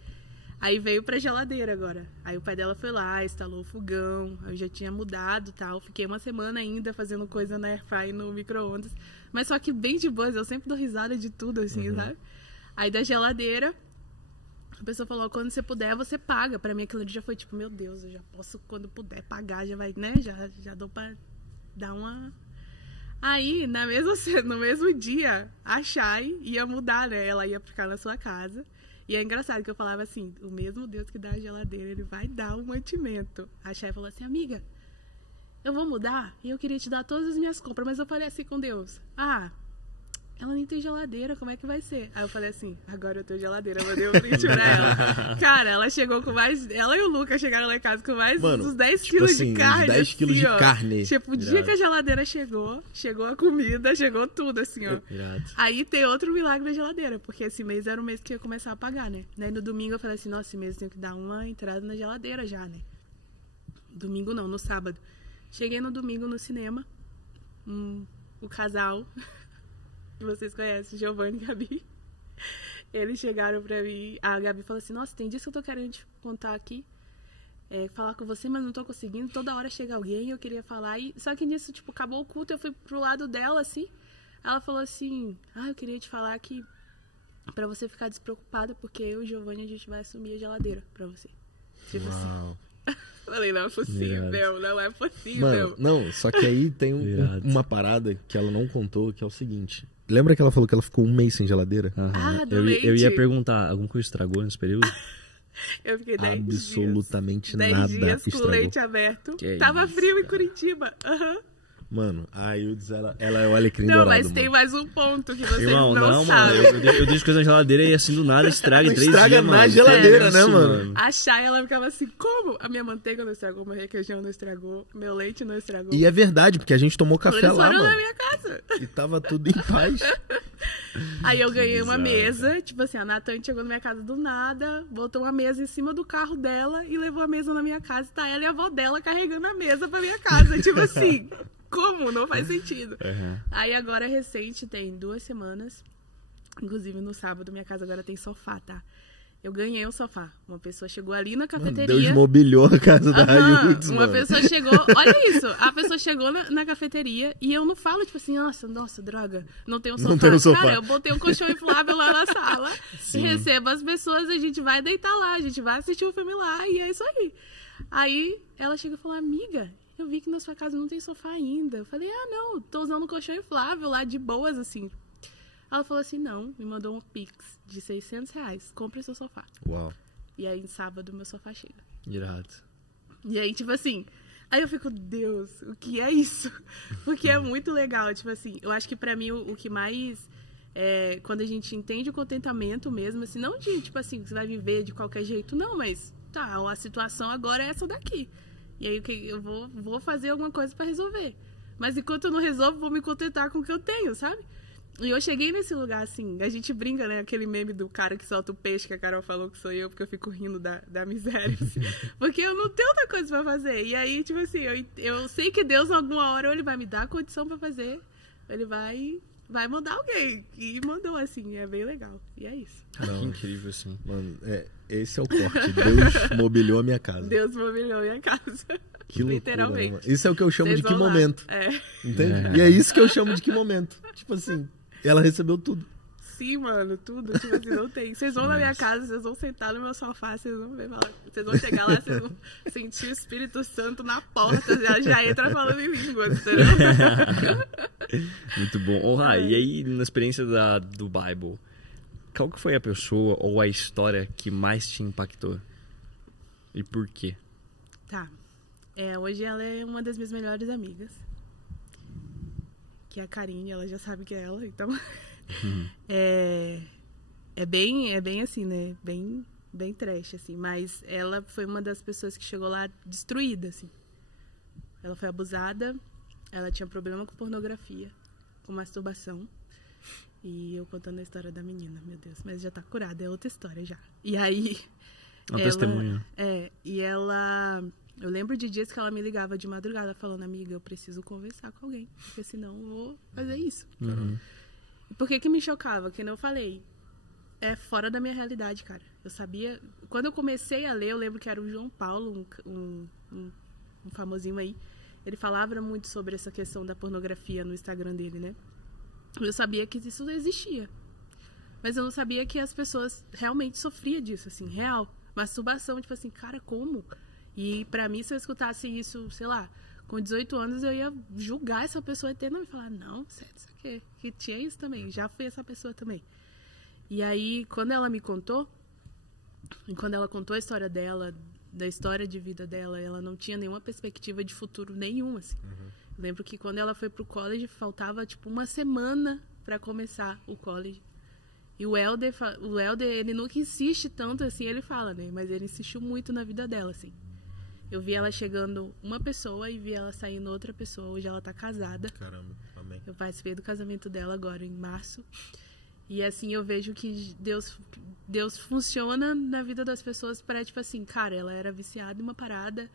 Aí veio pra geladeira agora. Aí o pai dela foi lá, instalou o fogão. Eu já tinha mudado e tal. Fiquei 1 semana ainda fazendo coisa na airfryer no micro-ondas. Mas só que bem de boas. Eu sempre dou risada de tudo, assim, sabe? Aí da geladeira, a pessoa falou, quando você puder, você paga. Pra mim aquilo já foi tipo, meu Deus, eu já posso, quando puder, pagar. Já vai, né? Já dou pra dar uma... Aí, no mesmo dia, a Chay ia mudar, né? Ela ia ficar na sua casa. E é engraçado que eu falava assim, o mesmo Deus que dá a geladeira, ele vai dar o mantimento. A Chay falou assim, amiga, eu vou mudar e eu queria te dar todas as minhas compras, mas eu falei assim com Deus, ela nem tem geladeira, como é que vai ser? Aí eu falei assim, agora eu tenho geladeira, eu mandei um print pra ela. Cara, ela chegou com mais... Ela e o Lucas chegaram lá em casa com mais uns 10 quilos de carne. 10 quilos assim, de carne. Tipo, o dia que a geladeira chegou a comida, chegou tudo, assim, ó. Aí tem outro milagre da geladeira, porque esse mês era o mês que eu ia começar a pagar, né? Daí no domingo eu falei assim, nossa, esse mês eu tenho que dar uma entrada na geladeira já, né? Domingo não, no sábado. Cheguei no domingo no cinema, o casal... que vocês conhecem, Giovanni e Gabi. Eles chegaram pra mim, a Gabi falou assim, nossa, tem dias que eu tô querendo te contar aqui, falar com você, mas não tô conseguindo, toda hora chega alguém, eu queria falar, só que nisso, tipo, acabou o culto, eu fui pro lado dela, assim, ela falou assim, eu queria te falar que, pra você ficar despreocupada, porque eu e o Giovanni, a gente vai assumir a geladeira pra você. Tipo assim. Falei, não é possível, não é possível. Mano, não, só que aí tem uma parada que ela não contou, que é o seguinte. Lembra que ela falou que ela ficou um mês sem geladeira? Eu ia perguntar, alguma coisa estragou nesse período? Eu fiquei 10 dias. Absolutamente 10 nada dias com estragou. leite aberto. Tava frio em Curitiba. Mano, a Aildes, ela é o alecrim não, dourado, mas mano. tem mais um ponto que vocês Irmão, não sabem. Mano, eu deixo coisa na geladeira e assim do nada estraga em 3 dias, estraga na geladeira, né, mano? A Chay, ela ficava assim, como? A minha manteiga não estragou, meu requeijão não estragou, meu leite não estragou. E é verdade, porque a gente tomou café Eles lá, foram mano. na minha casa. E tava tudo em paz. Aí eu ganhei uma mesa, tipo assim, a Nathan chegou na minha casa do nada, botou uma mesa em cima do carro dela e levou a mesa na minha casa. Tá ela e a avó dela carregando a mesa pra minha casa. Tipo assim, como? Não faz sentido. Aí agora é recente, tem 2 semanas. Inclusive no sábado, minha casa agora tem sofá, tá? Eu ganhei um sofá. Uma pessoa chegou ali na cafeteria. Deus mobiliou a casa da Aildes, Uma pessoa chegou... Olha isso. A pessoa chegou na cafeteria e eu não falo, tipo assim, nossa, droga, não tem um sofá. Não tem um sofá. Cara, eu botei um colchão inflável lá na sala. E recebo as pessoas, a gente vai deitar lá, a gente vai assistir um filme lá e é isso aí. Aí ela chega e falou, amiga, eu vi que na sua casa não tem sofá ainda. Eu falei, não, tô usando um colchão inflável lá de boas, assim. Ela falou assim, não, me mandou um Pix de R$600, compre seu sofá. Uau. E aí, sábado, meu sofá chega. Irado. E aí, tipo assim, aí eu fico, Deus, o que é isso? Porque é muito legal, tipo assim, eu acho que pra mim o que mais, quando a gente entende o contentamento mesmo, assim, não de, tipo assim, você vai viver de qualquer jeito, não, mas, tá, a situação agora é essa daqui. E aí eu vou fazer alguma coisa pra resolver. Mas enquanto eu não resolvo, vou me contentar com o que eu tenho, sabe? E eu cheguei nesse lugar, assim, a gente brinca, né? Aquele meme do cara que solta o peixe, que a Carol falou que sou eu, porque eu fico rindo da miséria, assim, porque eu não tenho outra coisa pra fazer. E aí, tipo assim, eu sei que Deus, alguma hora, ou ele vai me dar a condição pra fazer, ou ele vai mandar alguém. E mandou, assim, é bem legal. E é isso. Que incrível, assim. Mano, esse é o corte. Deus mobiliou a minha casa. Deus mobiliou a minha casa. Que loucura, literalmente. Né, isso é o que eu chamo Vocês de que vão lá. momento. Entende? E é isso que eu chamo de que momento. Tipo assim, ela recebeu tudo. Sim, mano, tudo. Tipo assim, não tem. Vocês vão na minha casa, vocês vão sentar no meu sofá, vocês vão ver, vocês vão chegar lá, vocês vão sentir o Espírito Santo na porta, já entra falando em línguas, entendeu? Muito bom. E aí, na experiência do Bible, qual que foi a pessoa ou a história que mais te impactou? E por quê? Tá. Hoje ela é uma das minhas melhores amigas. Que é a Karine, ela já sabe que é ela, então... É bem assim, né? Bem trash, assim. Mas ela foi uma das pessoas que chegou lá destruída, assim. Ela foi abusada, ela tinha problema com pornografia, com masturbação. E eu contando a história da menina, meu Deus. Mas já tá curada, é outra história já. E aí... Testemunho. E ela... Eu lembro de dias que ela me ligava de madrugada falando, amiga, eu preciso conversar com alguém, porque senão eu vou fazer isso. E por que me chocava? Que nem eu falei, é fora da minha realidade, cara. Eu sabia... Quando eu comecei a ler, eu lembro que era o João Paulo, um famosinho aí. Ele falava muito sobre essa questão da pornografia no Instagram dele, né? Eu sabia que isso existia. Mas eu não sabia que as pessoas realmente sofriam disso, assim, real. Masturbação, tipo assim, cara, como? E pra mim, se eu escutasse isso, sei lá, com 18 anos, eu ia julgar essa pessoa eternamente. Falar, não, sério, isso aqui, que tinha isso também, já fui essa pessoa também. E aí, quando ela me contou, e quando ela contou a história dela, da história de vida dela, ela não tinha nenhuma perspectiva de futuro nenhuma, assim. Eu lembro que quando ela foi pro college, faltava, tipo, uma semana pra começar o college. E o Helder, ele nunca insiste tanto assim, ele fala, né? Mas ele insistiu muito na vida dela, assim. Eu vi ela chegando uma pessoa e vi ela saindo outra pessoa. Hoje ela tá casada. Caramba, amém. Eu participei do casamento dela agora, em março. E assim, eu vejo que Deus funciona na vida das pessoas para, tipo assim, cara, ela era viciada em uma parada.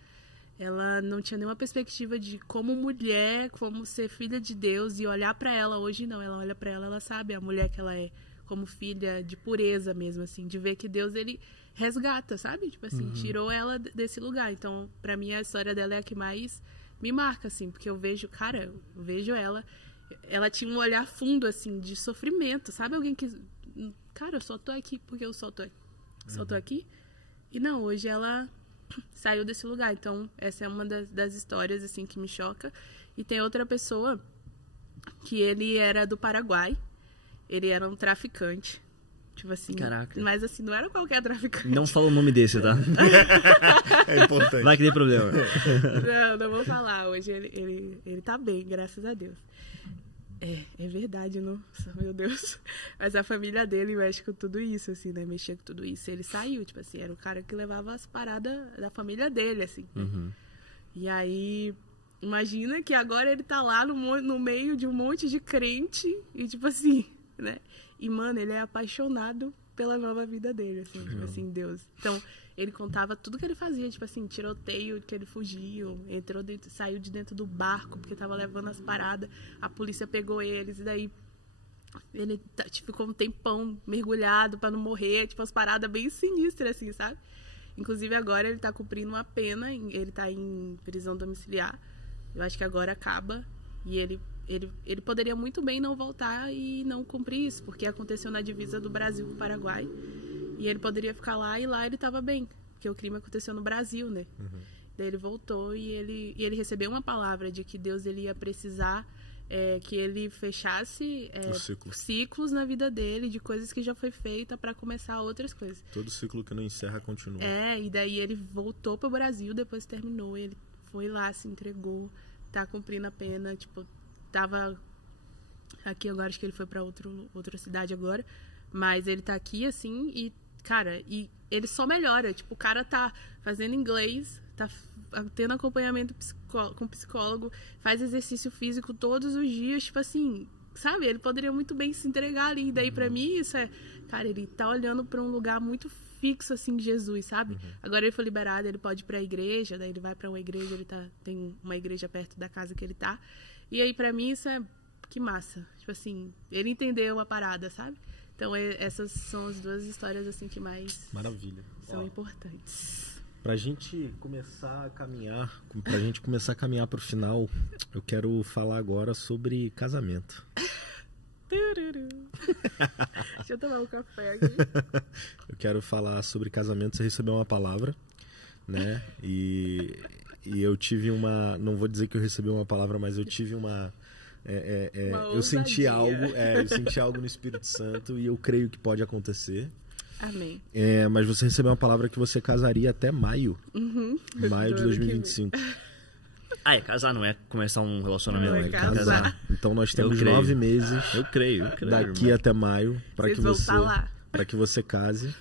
Ela não tinha nenhuma perspectiva de como mulher, como ser filha de Deus. E olhar pra ela hoje, não. Ela olha pra ela, ela sabe a mulher que ela é. Como filha de pureza mesmo, assim. De ver que Deus, ele resgata, sabe? Tipo assim, tirou ela desse lugar. Então, pra mim, a história dela é a que mais me marca, assim. Porque eu vejo, cara, eu vejo ela... Ela tinha um olhar fundo, assim, de sofrimento. Sabe alguém que... Cara, eu só tô aqui porque eu só tô aqui. E não, hoje ela saiu desse lugar. Então, essa é uma das histórias, assim, que me choca. E tem outra pessoa que ele era do Paraguai. Ele era um traficante. Tipo assim... Caraca. Mas, assim, não era qualquer traficante. Não fala o nome desse, tá? É importante. Vai que tem problema. Não vou falar. Hoje ele tá bem, graças a Deus. É verdade, nossa, meu Deus. Mas a família dele mexe com tudo isso, assim, né? Mexia com tudo isso. Ele saiu, tipo assim, era o cara que levava as paradas da família dele, assim. E aí, imagina que agora ele tá lá no meio de um monte de crente e, tipo assim, né? E, mano, ele é apaixonado pela nova vida dele, assim, tipo assim, Deus. Então, ele contava tudo que ele fazia, tipo assim, tiroteio, que ele fugiu, saiu de dentro do barco, porque tava levando as paradas, a polícia pegou eles, e daí ele ficou um tempão mergulhado pra não morrer, tipo, as paradas bem sinistras, assim, sabe? Inclusive, agora ele tá cumprindo uma pena, ele tá em prisão domiciliar, eu acho que agora acaba, e ele poderia muito bem não voltar e não cumprir isso, porque aconteceu na divisa do Brasil com o Paraguai. E ele poderia ficar lá e lá ele estava bem, porque o crime aconteceu no Brasil, né? Daí ele voltou e ele recebeu uma palavra de que Deus ele ia precisar que ele fechasse ciclos na vida dele, de coisas que já foi feita para começar outras coisas. Todo ciclo que não encerra continua. E daí ele voltou para o Brasil, depois terminou, ele foi lá, se entregou, tá cumprindo a pena, tipo, tava aqui agora, acho que ele foi para outra cidade agora, mas ele tá aqui, assim, e cara, e ele só melhora. Tipo, o cara tá fazendo inglês, tá tendo acompanhamento com psicólogo, faz exercício físico todos os dias, tipo assim, sabe? Ele poderia muito bem se entregar ali. E daí, pra mim, isso cara, ele tá olhando pra um lugar muito fixo, assim, de Jesus, sabe? Agora ele foi liberado, ele pode ir pra igreja, daí ele vai pra uma igreja, tem uma igreja perto da casa que ele tá. E aí, pra mim, isso que massa. Tipo assim, ele entendeu a parada, sabe? Então, essas são as duas histórias, assim, que mais são importantes. Pra gente começar a caminhar pro final, eu quero falar agora sobre casamento. Deixa eu tomar um café aqui. Eu quero falar sobre casamento. Você recebeu uma palavra, né? E eu tive não vou dizer que eu recebi uma palavra, mas eu tive eu senti algo no Espírito Santo e eu creio que pode acontecer. Amém. Mas você recebeu uma palavra que você casaria até maio. Maio de 2025. Casar não é começar um relacionamento. Não, é casar. Então nós temos 9 meses. Eu creio. Daqui até maio para que você case.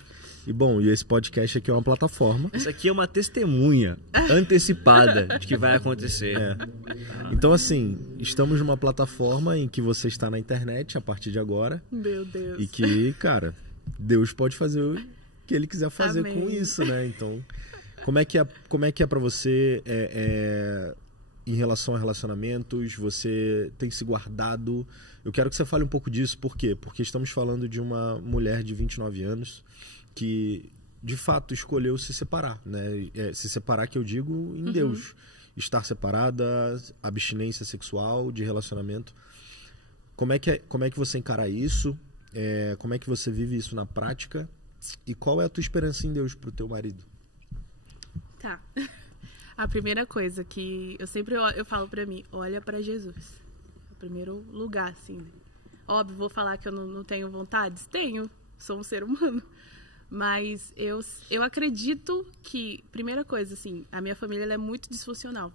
E esse podcast aqui é uma plataforma. Isso aqui é uma testemunha antecipada de que vai acontecer. Então, assim, estamos numa plataforma em que você está na internet a partir de agora. Meu Deus. E que, cara, Deus pode fazer o que Ele quiser fazer Amém. com isso, né? Então, como é que é para você em relação a relacionamentos? Você tem se guardado? Eu quero que você fale um pouco disso. Por quê? Porque estamos falando de uma mulher de 29 anos que, de fato, escolheu se separar, né? Se separar, que eu digo, em Deus. Estar separada, abstinência sexual, de relacionamento. Como é que você encara isso? Como é que você vive isso na prática? E qual é a tua esperança em Deus pro teu marido? Tá. A primeira coisa que eu falo pra mim, olha pra Jesus. É o primeiro lugar, assim. Óbvio, vou falar que eu não tenho vontades? Tenho. Sou um ser humano. Mas eu acredito que, primeira coisa, assim, a minha família ela é muito disfuncional.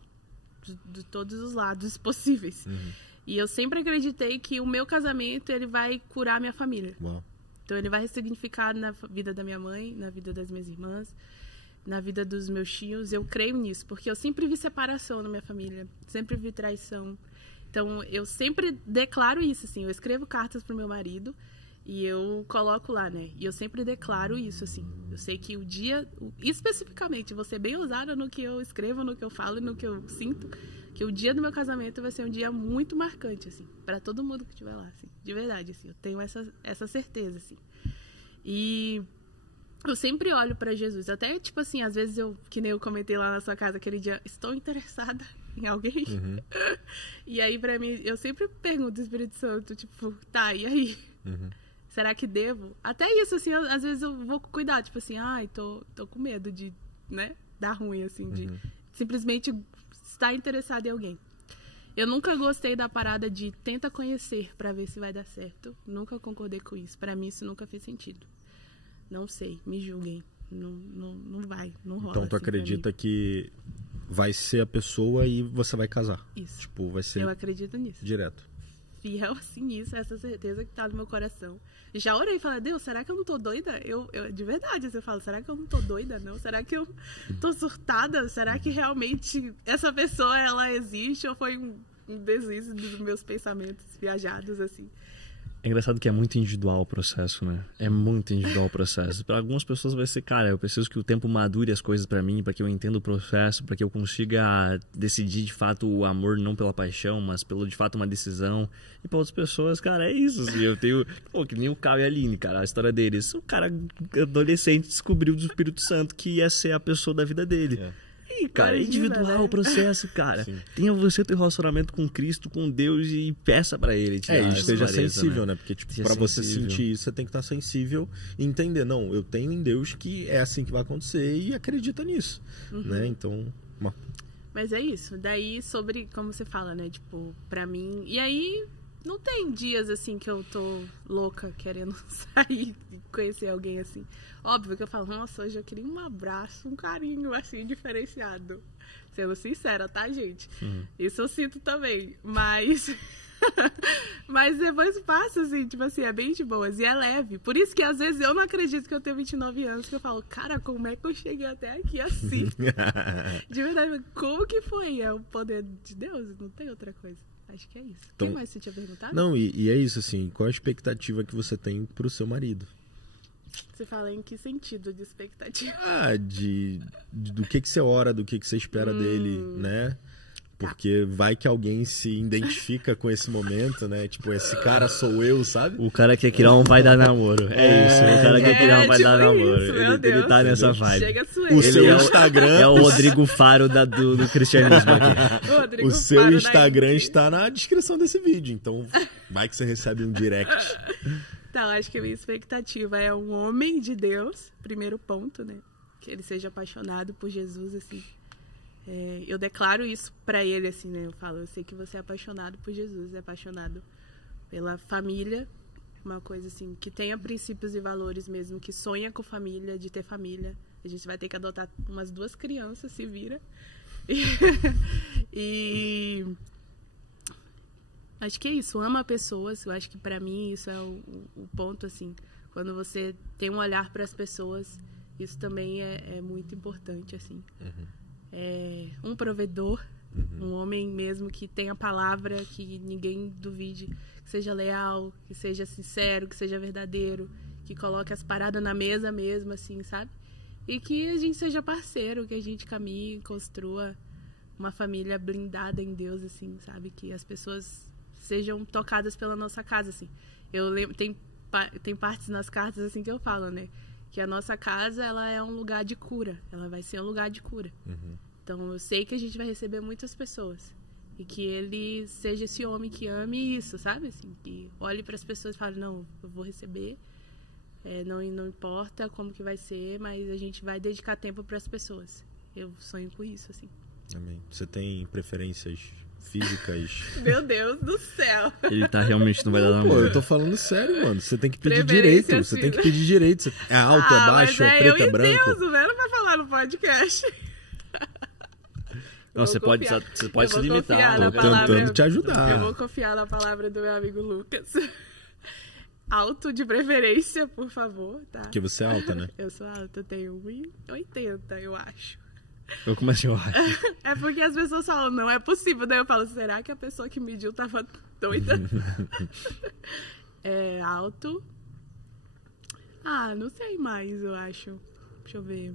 De todos os lados possíveis. E eu sempre acreditei que o meu casamento, ele vai curar a minha família. Uau. Então, ele vai ressignificar na vida da minha mãe, na vida das minhas irmãs, na vida dos meus tios. Eu creio nisso, porque eu sempre vi separação na minha família, sempre vi traição. Então, eu sempre declaro isso, assim. Eu escrevo cartas pro meu marido e eu coloco lá, né? E eu sempre declaro isso, assim. Eu sei que o dia, especificamente, vou ser bem ousada no que eu escrevo, no que eu falo e no que eu sinto, que o dia do meu casamento vai ser um dia muito marcante, assim, pra todo mundo que estiver lá, assim. De verdade, assim. Eu tenho essa certeza, assim. E eu sempre olho pra Jesus. Até, tipo assim, às vezes que nem eu comentei lá na sua casa aquele dia, estou interessada em alguém. Uhum. E aí, pra mim, eu sempre pergunto ao Espírito Santo, tipo, tá, e aí? Uhum. Será que devo? Até isso, assim, às vezes eu vou cuidar, tipo assim, ai, tô com medo de, né, dar ruim, assim, de simplesmente estar interessado em alguém. Eu nunca gostei da parada de tenta conhecer pra ver se vai dar certo. Nunca concordei com isso. Pra mim, isso nunca fez sentido. Não sei, me julguem. Não vai, não rola. Então tu assim, acredita que vai ser a pessoa e você vai casar? Isso. Tipo, vai ser Eu acredito nisso. direto. Fiel assim nisso, essa certeza que tá no meu coração. Já orei e falei, Deus, será que eu não tô doida? Eu de verdade, você fala, será que eu não tô doida, não? Será que eu tô surtada? Será que realmente essa pessoa, ela existe? Ou foi um deslize dos meus pensamentos viajados, assim? É engraçado que é muito individual o processo, né? É muito individual o processo. Para algumas pessoas vai ser, cara, eu preciso que o tempo madure as coisas para mim, para que eu entenda o processo, para que eu consiga decidir de fato o amor não pela paixão, mas pelo de fato uma decisão. E para outras pessoas, cara, é isso. Assim, eu tenho, que nem o Caio e a Aline, cara, a história deles. O cara adolescente descobriu do Espírito Santo que ia ser a pessoa da vida dele. Cara, é individual, né? O processo, cara. Sim. Tenha você teu relacionamento com Cristo, com Deus e peça pra Ele. E esteja sensível, né? Porque, tipo, pra você sentir isso, você tem que estar sensível e entender. Não, eu tenho em Deus que é assim que vai acontecer e acredita nisso, né? Então... Mas é isso. Daí, sobre, como você fala, né? Tipo, pra mim... E aí, não tem dias, assim, que eu tô louca querendo sair e conhecer alguém, assim. Óbvio que eu falo, nossa, hoje eu queria um abraço, um carinho, assim, diferenciado. Sendo sincera, tá, gente? Isso eu sinto também. Mas... mas depois passa, assim, tipo assim, é bem de boas. E é leve. Por isso que, às vezes, eu não acredito que eu tenho 29 anos, que eu falo, cara, como é que eu cheguei até aqui assim? De verdade, como que foi? É o poder de Deus, não tem outra coisa. Acho que é isso. Então, o que mais você tinha perguntado? Não, e é isso, assim, qual a expectativa que você tem pro seu marido? Você fala em que sentido de expectativa? Do que você ora, do que você espera dele, né? Porque vai que alguém se identifica com esse momento, né? Tipo, esse cara sou eu, sabe? O cara quer criar um vai dar namoro. É isso, o cara quer criar um vai dar namoro. Isso, ele tá nessa vibe. Chega o seu Instagram... É o Rodrigo Faro do cristianismo aqui. O seu Instagram está na descrição desse vídeo, então vai que você recebe um direct. Então, acho que a minha expectativa é um homem de Deus, primeiro ponto, né? Que ele seja apaixonado por Jesus, assim. Eu declaro isso pra ele, assim, né? Eu falo, eu sei que você é apaixonado por Jesus, é apaixonado pela família, uma coisa assim, que tenha princípios e valores mesmo, que sonha com família, de ter família. A gente vai ter que adotar umas 2 crianças, se vira. E acho que é isso, ama pessoas. Eu acho que pra mim isso é o ponto, assim. Quando você tem um olhar pras pessoas, isso também é muito importante, assim. Um provedor, um homem mesmo que tenha palavra, que ninguém duvide, que seja leal, que seja sincero, que seja verdadeiro, que coloque as paradas na mesa mesmo, assim, sabe? E que a gente seja parceiro, que a gente caminhe, construa uma família blindada em Deus, assim, sabe? Que as pessoas sejam tocadas pela nossa casa, assim. Eu lembro, tem partes nas cartas, assim, que eu falo, né? Que a nossa casa, ela é um lugar de cura. Ela vai ser um lugar de cura. Então, eu sei que a gente vai receber muitas pessoas. E que ele seja esse homem que ame isso, sabe? Assim, que olhe para as pessoas e fale, não, eu vou receber. Não importa como que vai ser, mas a gente vai dedicar tempo para as pessoas. Eu sonho com isso, assim. Amém. Você tem preferências físicas? Meu Deus do céu! Ele tá realmente não vai dar namoro. Pô, eu tô falando sério, mano. Você tem que pedir direito. Você tem que pedir direito. É alto, é baixo, é preto, é branco? Deus, não era pra falar no podcast. Não, você pode se limitar. Tô tentando te ajudar. Eu vou confiar na palavra do meu amigo Lucas. Alto de preferência, por favor, tá? Porque você é alta, né? Eu sou alta, eu tenho 1,80, eu acho. Eu comecei a orar. É porque as pessoas falam, não é possível. Daí eu falo, será que a pessoa que mediu tava doida? É alto. Não sei mais, eu acho. Deixa eu ver.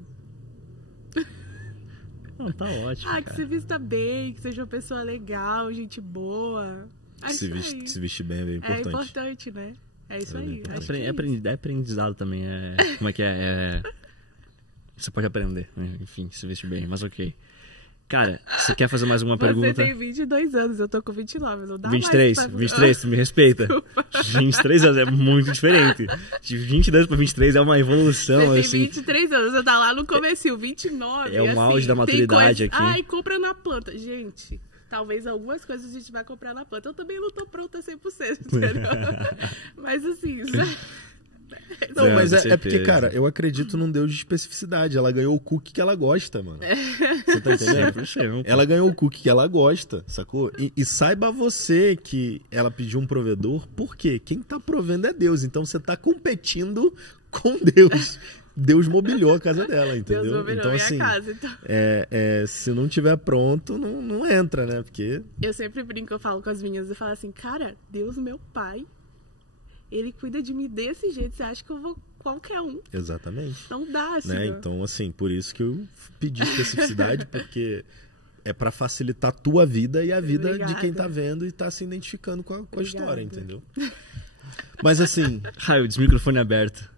Não, tá ótimo. Que se vista bem, que seja uma pessoa legal, gente boa. Se vestir bem é bem importante. É importante, né? É isso aí. É aprendizado também. Como é que é? Você pode aprender, né? Enfim, se vestir bem, mas ok. Cara, você quer fazer mais alguma pergunta? Você tem 22 anos, eu tô com 29, não dá 23, mais pra... 23, tu me respeita. Desculpa. 23 anos é muito diferente. De 22 para 23 é uma evolução, você assim. Tem 23 anos, você tá lá no comecinho, 29. É um auge da maturidade aqui. Compra na planta. Gente, talvez algumas coisas a gente vai comprar na planta. Eu também não tô pronta 100%, entendeu? Mas assim... Não, mas é porque, cara, eu acredito num Deus de especificidade. Ela ganhou o cookie que ela gosta, mano. Você tá entendendo? Ela ganhou o cookie que ela gosta, sacou? E saiba você que ela pediu um provedor, por quê? Quem tá provendo é Deus. Então você tá competindo com Deus. Deus mobiliou a casa dela, entendeu? Deus mobiliou então, minha assim, casa, então. Se não tiver pronto, não entra, né? Porque... Eu sempre brinco, eu falo com as meninas, eu falo assim, cara, Deus, meu pai... Ele cuida de mim desse jeito. Você acha que eu vou qualquer um? Exatamente. Não dá, assim. Né? Então, assim, por isso que eu pedi especificidade, porque é pra facilitar a tua vida e a vida Obrigada. de quem tá vendo e tá se identificando com a história, entendeu? Mas, assim... Raio, o microfone aberto.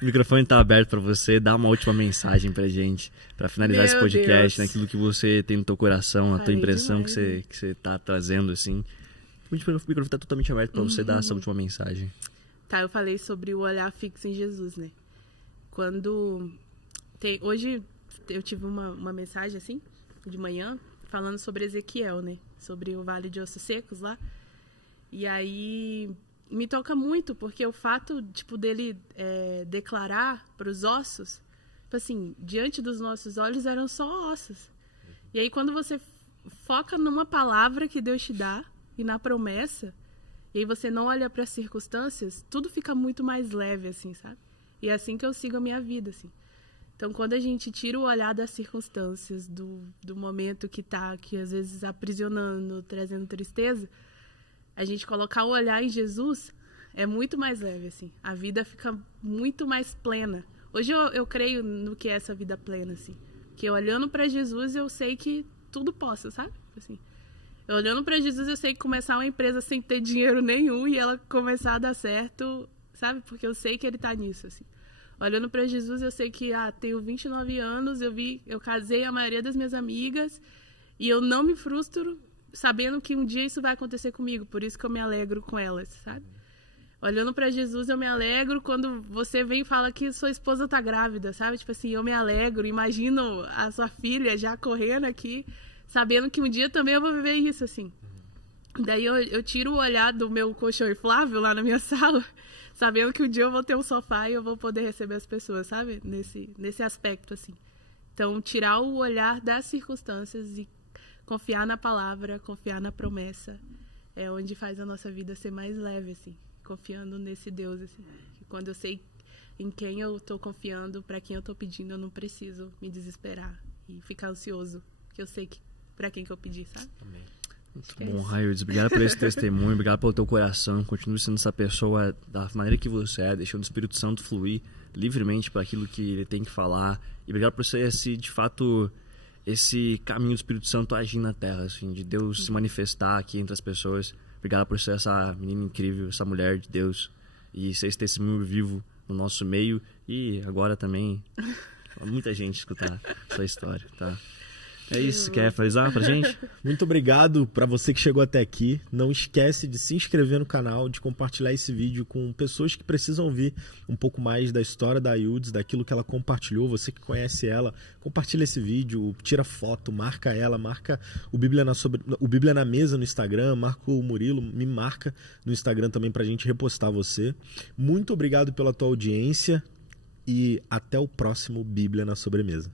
O microfone tá aberto pra você. Dá uma última mensagem pra gente, pra finalizar esse podcast, naquilo que você tem no teu coração, a tua impressão que você tá trazendo, assim. O microfone tá totalmente aberto pra você dar essa última mensagem. Tá, eu falei sobre o olhar fixo em Jesus, né? Hoje eu tive uma mensagem, assim, de manhã, falando sobre Ezequiel, né? Sobre o Vale de Ossos Secos lá. E aí me toca muito, porque o fato, tipo, dele declarar pros ossos, tipo assim, diante dos nossos olhos eram só ossos. E aí quando você foca numa palavra que Deus te dá, e na promessa, e aí você não olha para as circunstâncias, tudo fica muito mais leve, assim, sabe? E é assim que eu sigo a minha vida, assim. Então, quando a gente tira o olhar das circunstâncias, do momento que às vezes aprisionando, trazendo tristeza, a gente colocar o olhar em Jesus é muito mais leve, assim. A vida fica muito mais plena. Hoje eu creio no que é essa vida plena, assim. Que olhando para Jesus, eu sei que tudo posso, sabe? Assim, olhando para Jesus, eu sei que começar uma empresa sem ter dinheiro nenhum e ela começar a dar certo, sabe? Porque eu sei que ele tá nisso, assim. Olhando para Jesus, eu sei que, tenho 29 anos, eu casei a maioria das minhas amigas e eu não me frustro sabendo que um dia isso vai acontecer comigo, por isso que eu me alegro com elas, sabe? Olhando para Jesus, eu me alegro quando você vem e fala que sua esposa tá grávida, sabe? Tipo assim, eu me alegro, imagino a sua filha já correndo aqui, sabendo que um dia também eu vou viver isso, assim. Daí eu tiro o olhar do meu colchão inflável lá na minha sala, sabendo que um dia eu vou ter um sofá e eu vou poder receber as pessoas, sabe? Nesse aspecto, assim. Então, tirar o olhar das circunstâncias e confiar na palavra, confiar na promessa, é onde faz a nossa vida ser mais leve, assim. Confiando nesse Deus, assim. Quando eu sei em quem eu tô confiando, para quem eu tô pedindo, eu não preciso me desesperar e ficar ansioso, porque eu sei que pra quem que eu pedi, sabe? Amém. Muito bom, Raildes. Obrigado por esse testemunho, obrigado pelo teu coração. Continue sendo essa pessoa da maneira que você é, deixando o Espírito Santo fluir livremente para aquilo que ele tem que falar. E obrigado por ser de fato, esse caminho do Espírito Santo agir na terra, assim, de Deus se manifestar aqui entre as pessoas. Obrigado por ser essa menina incrível, essa mulher de Deus, e ser esse testemunho vivo no nosso meio. E agora também, muita gente escutar sua história, tá? É isso, quer finalizar pra gente? Muito obrigado para você que chegou até aqui. Não esquece de se inscrever no canal, de compartilhar esse vídeo com pessoas que precisam ouvir um pouco mais da história da Aildes, daquilo que ela compartilhou. Você que conhece ela, compartilha esse vídeo, tira foto, marca ela, marca o Bíblia na Mesa no Instagram, marca o Murilo, me marca no Instagram também pra gente repostar você. Muito obrigado pela tua audiência e até o próximo Bíblia na Sobremesa.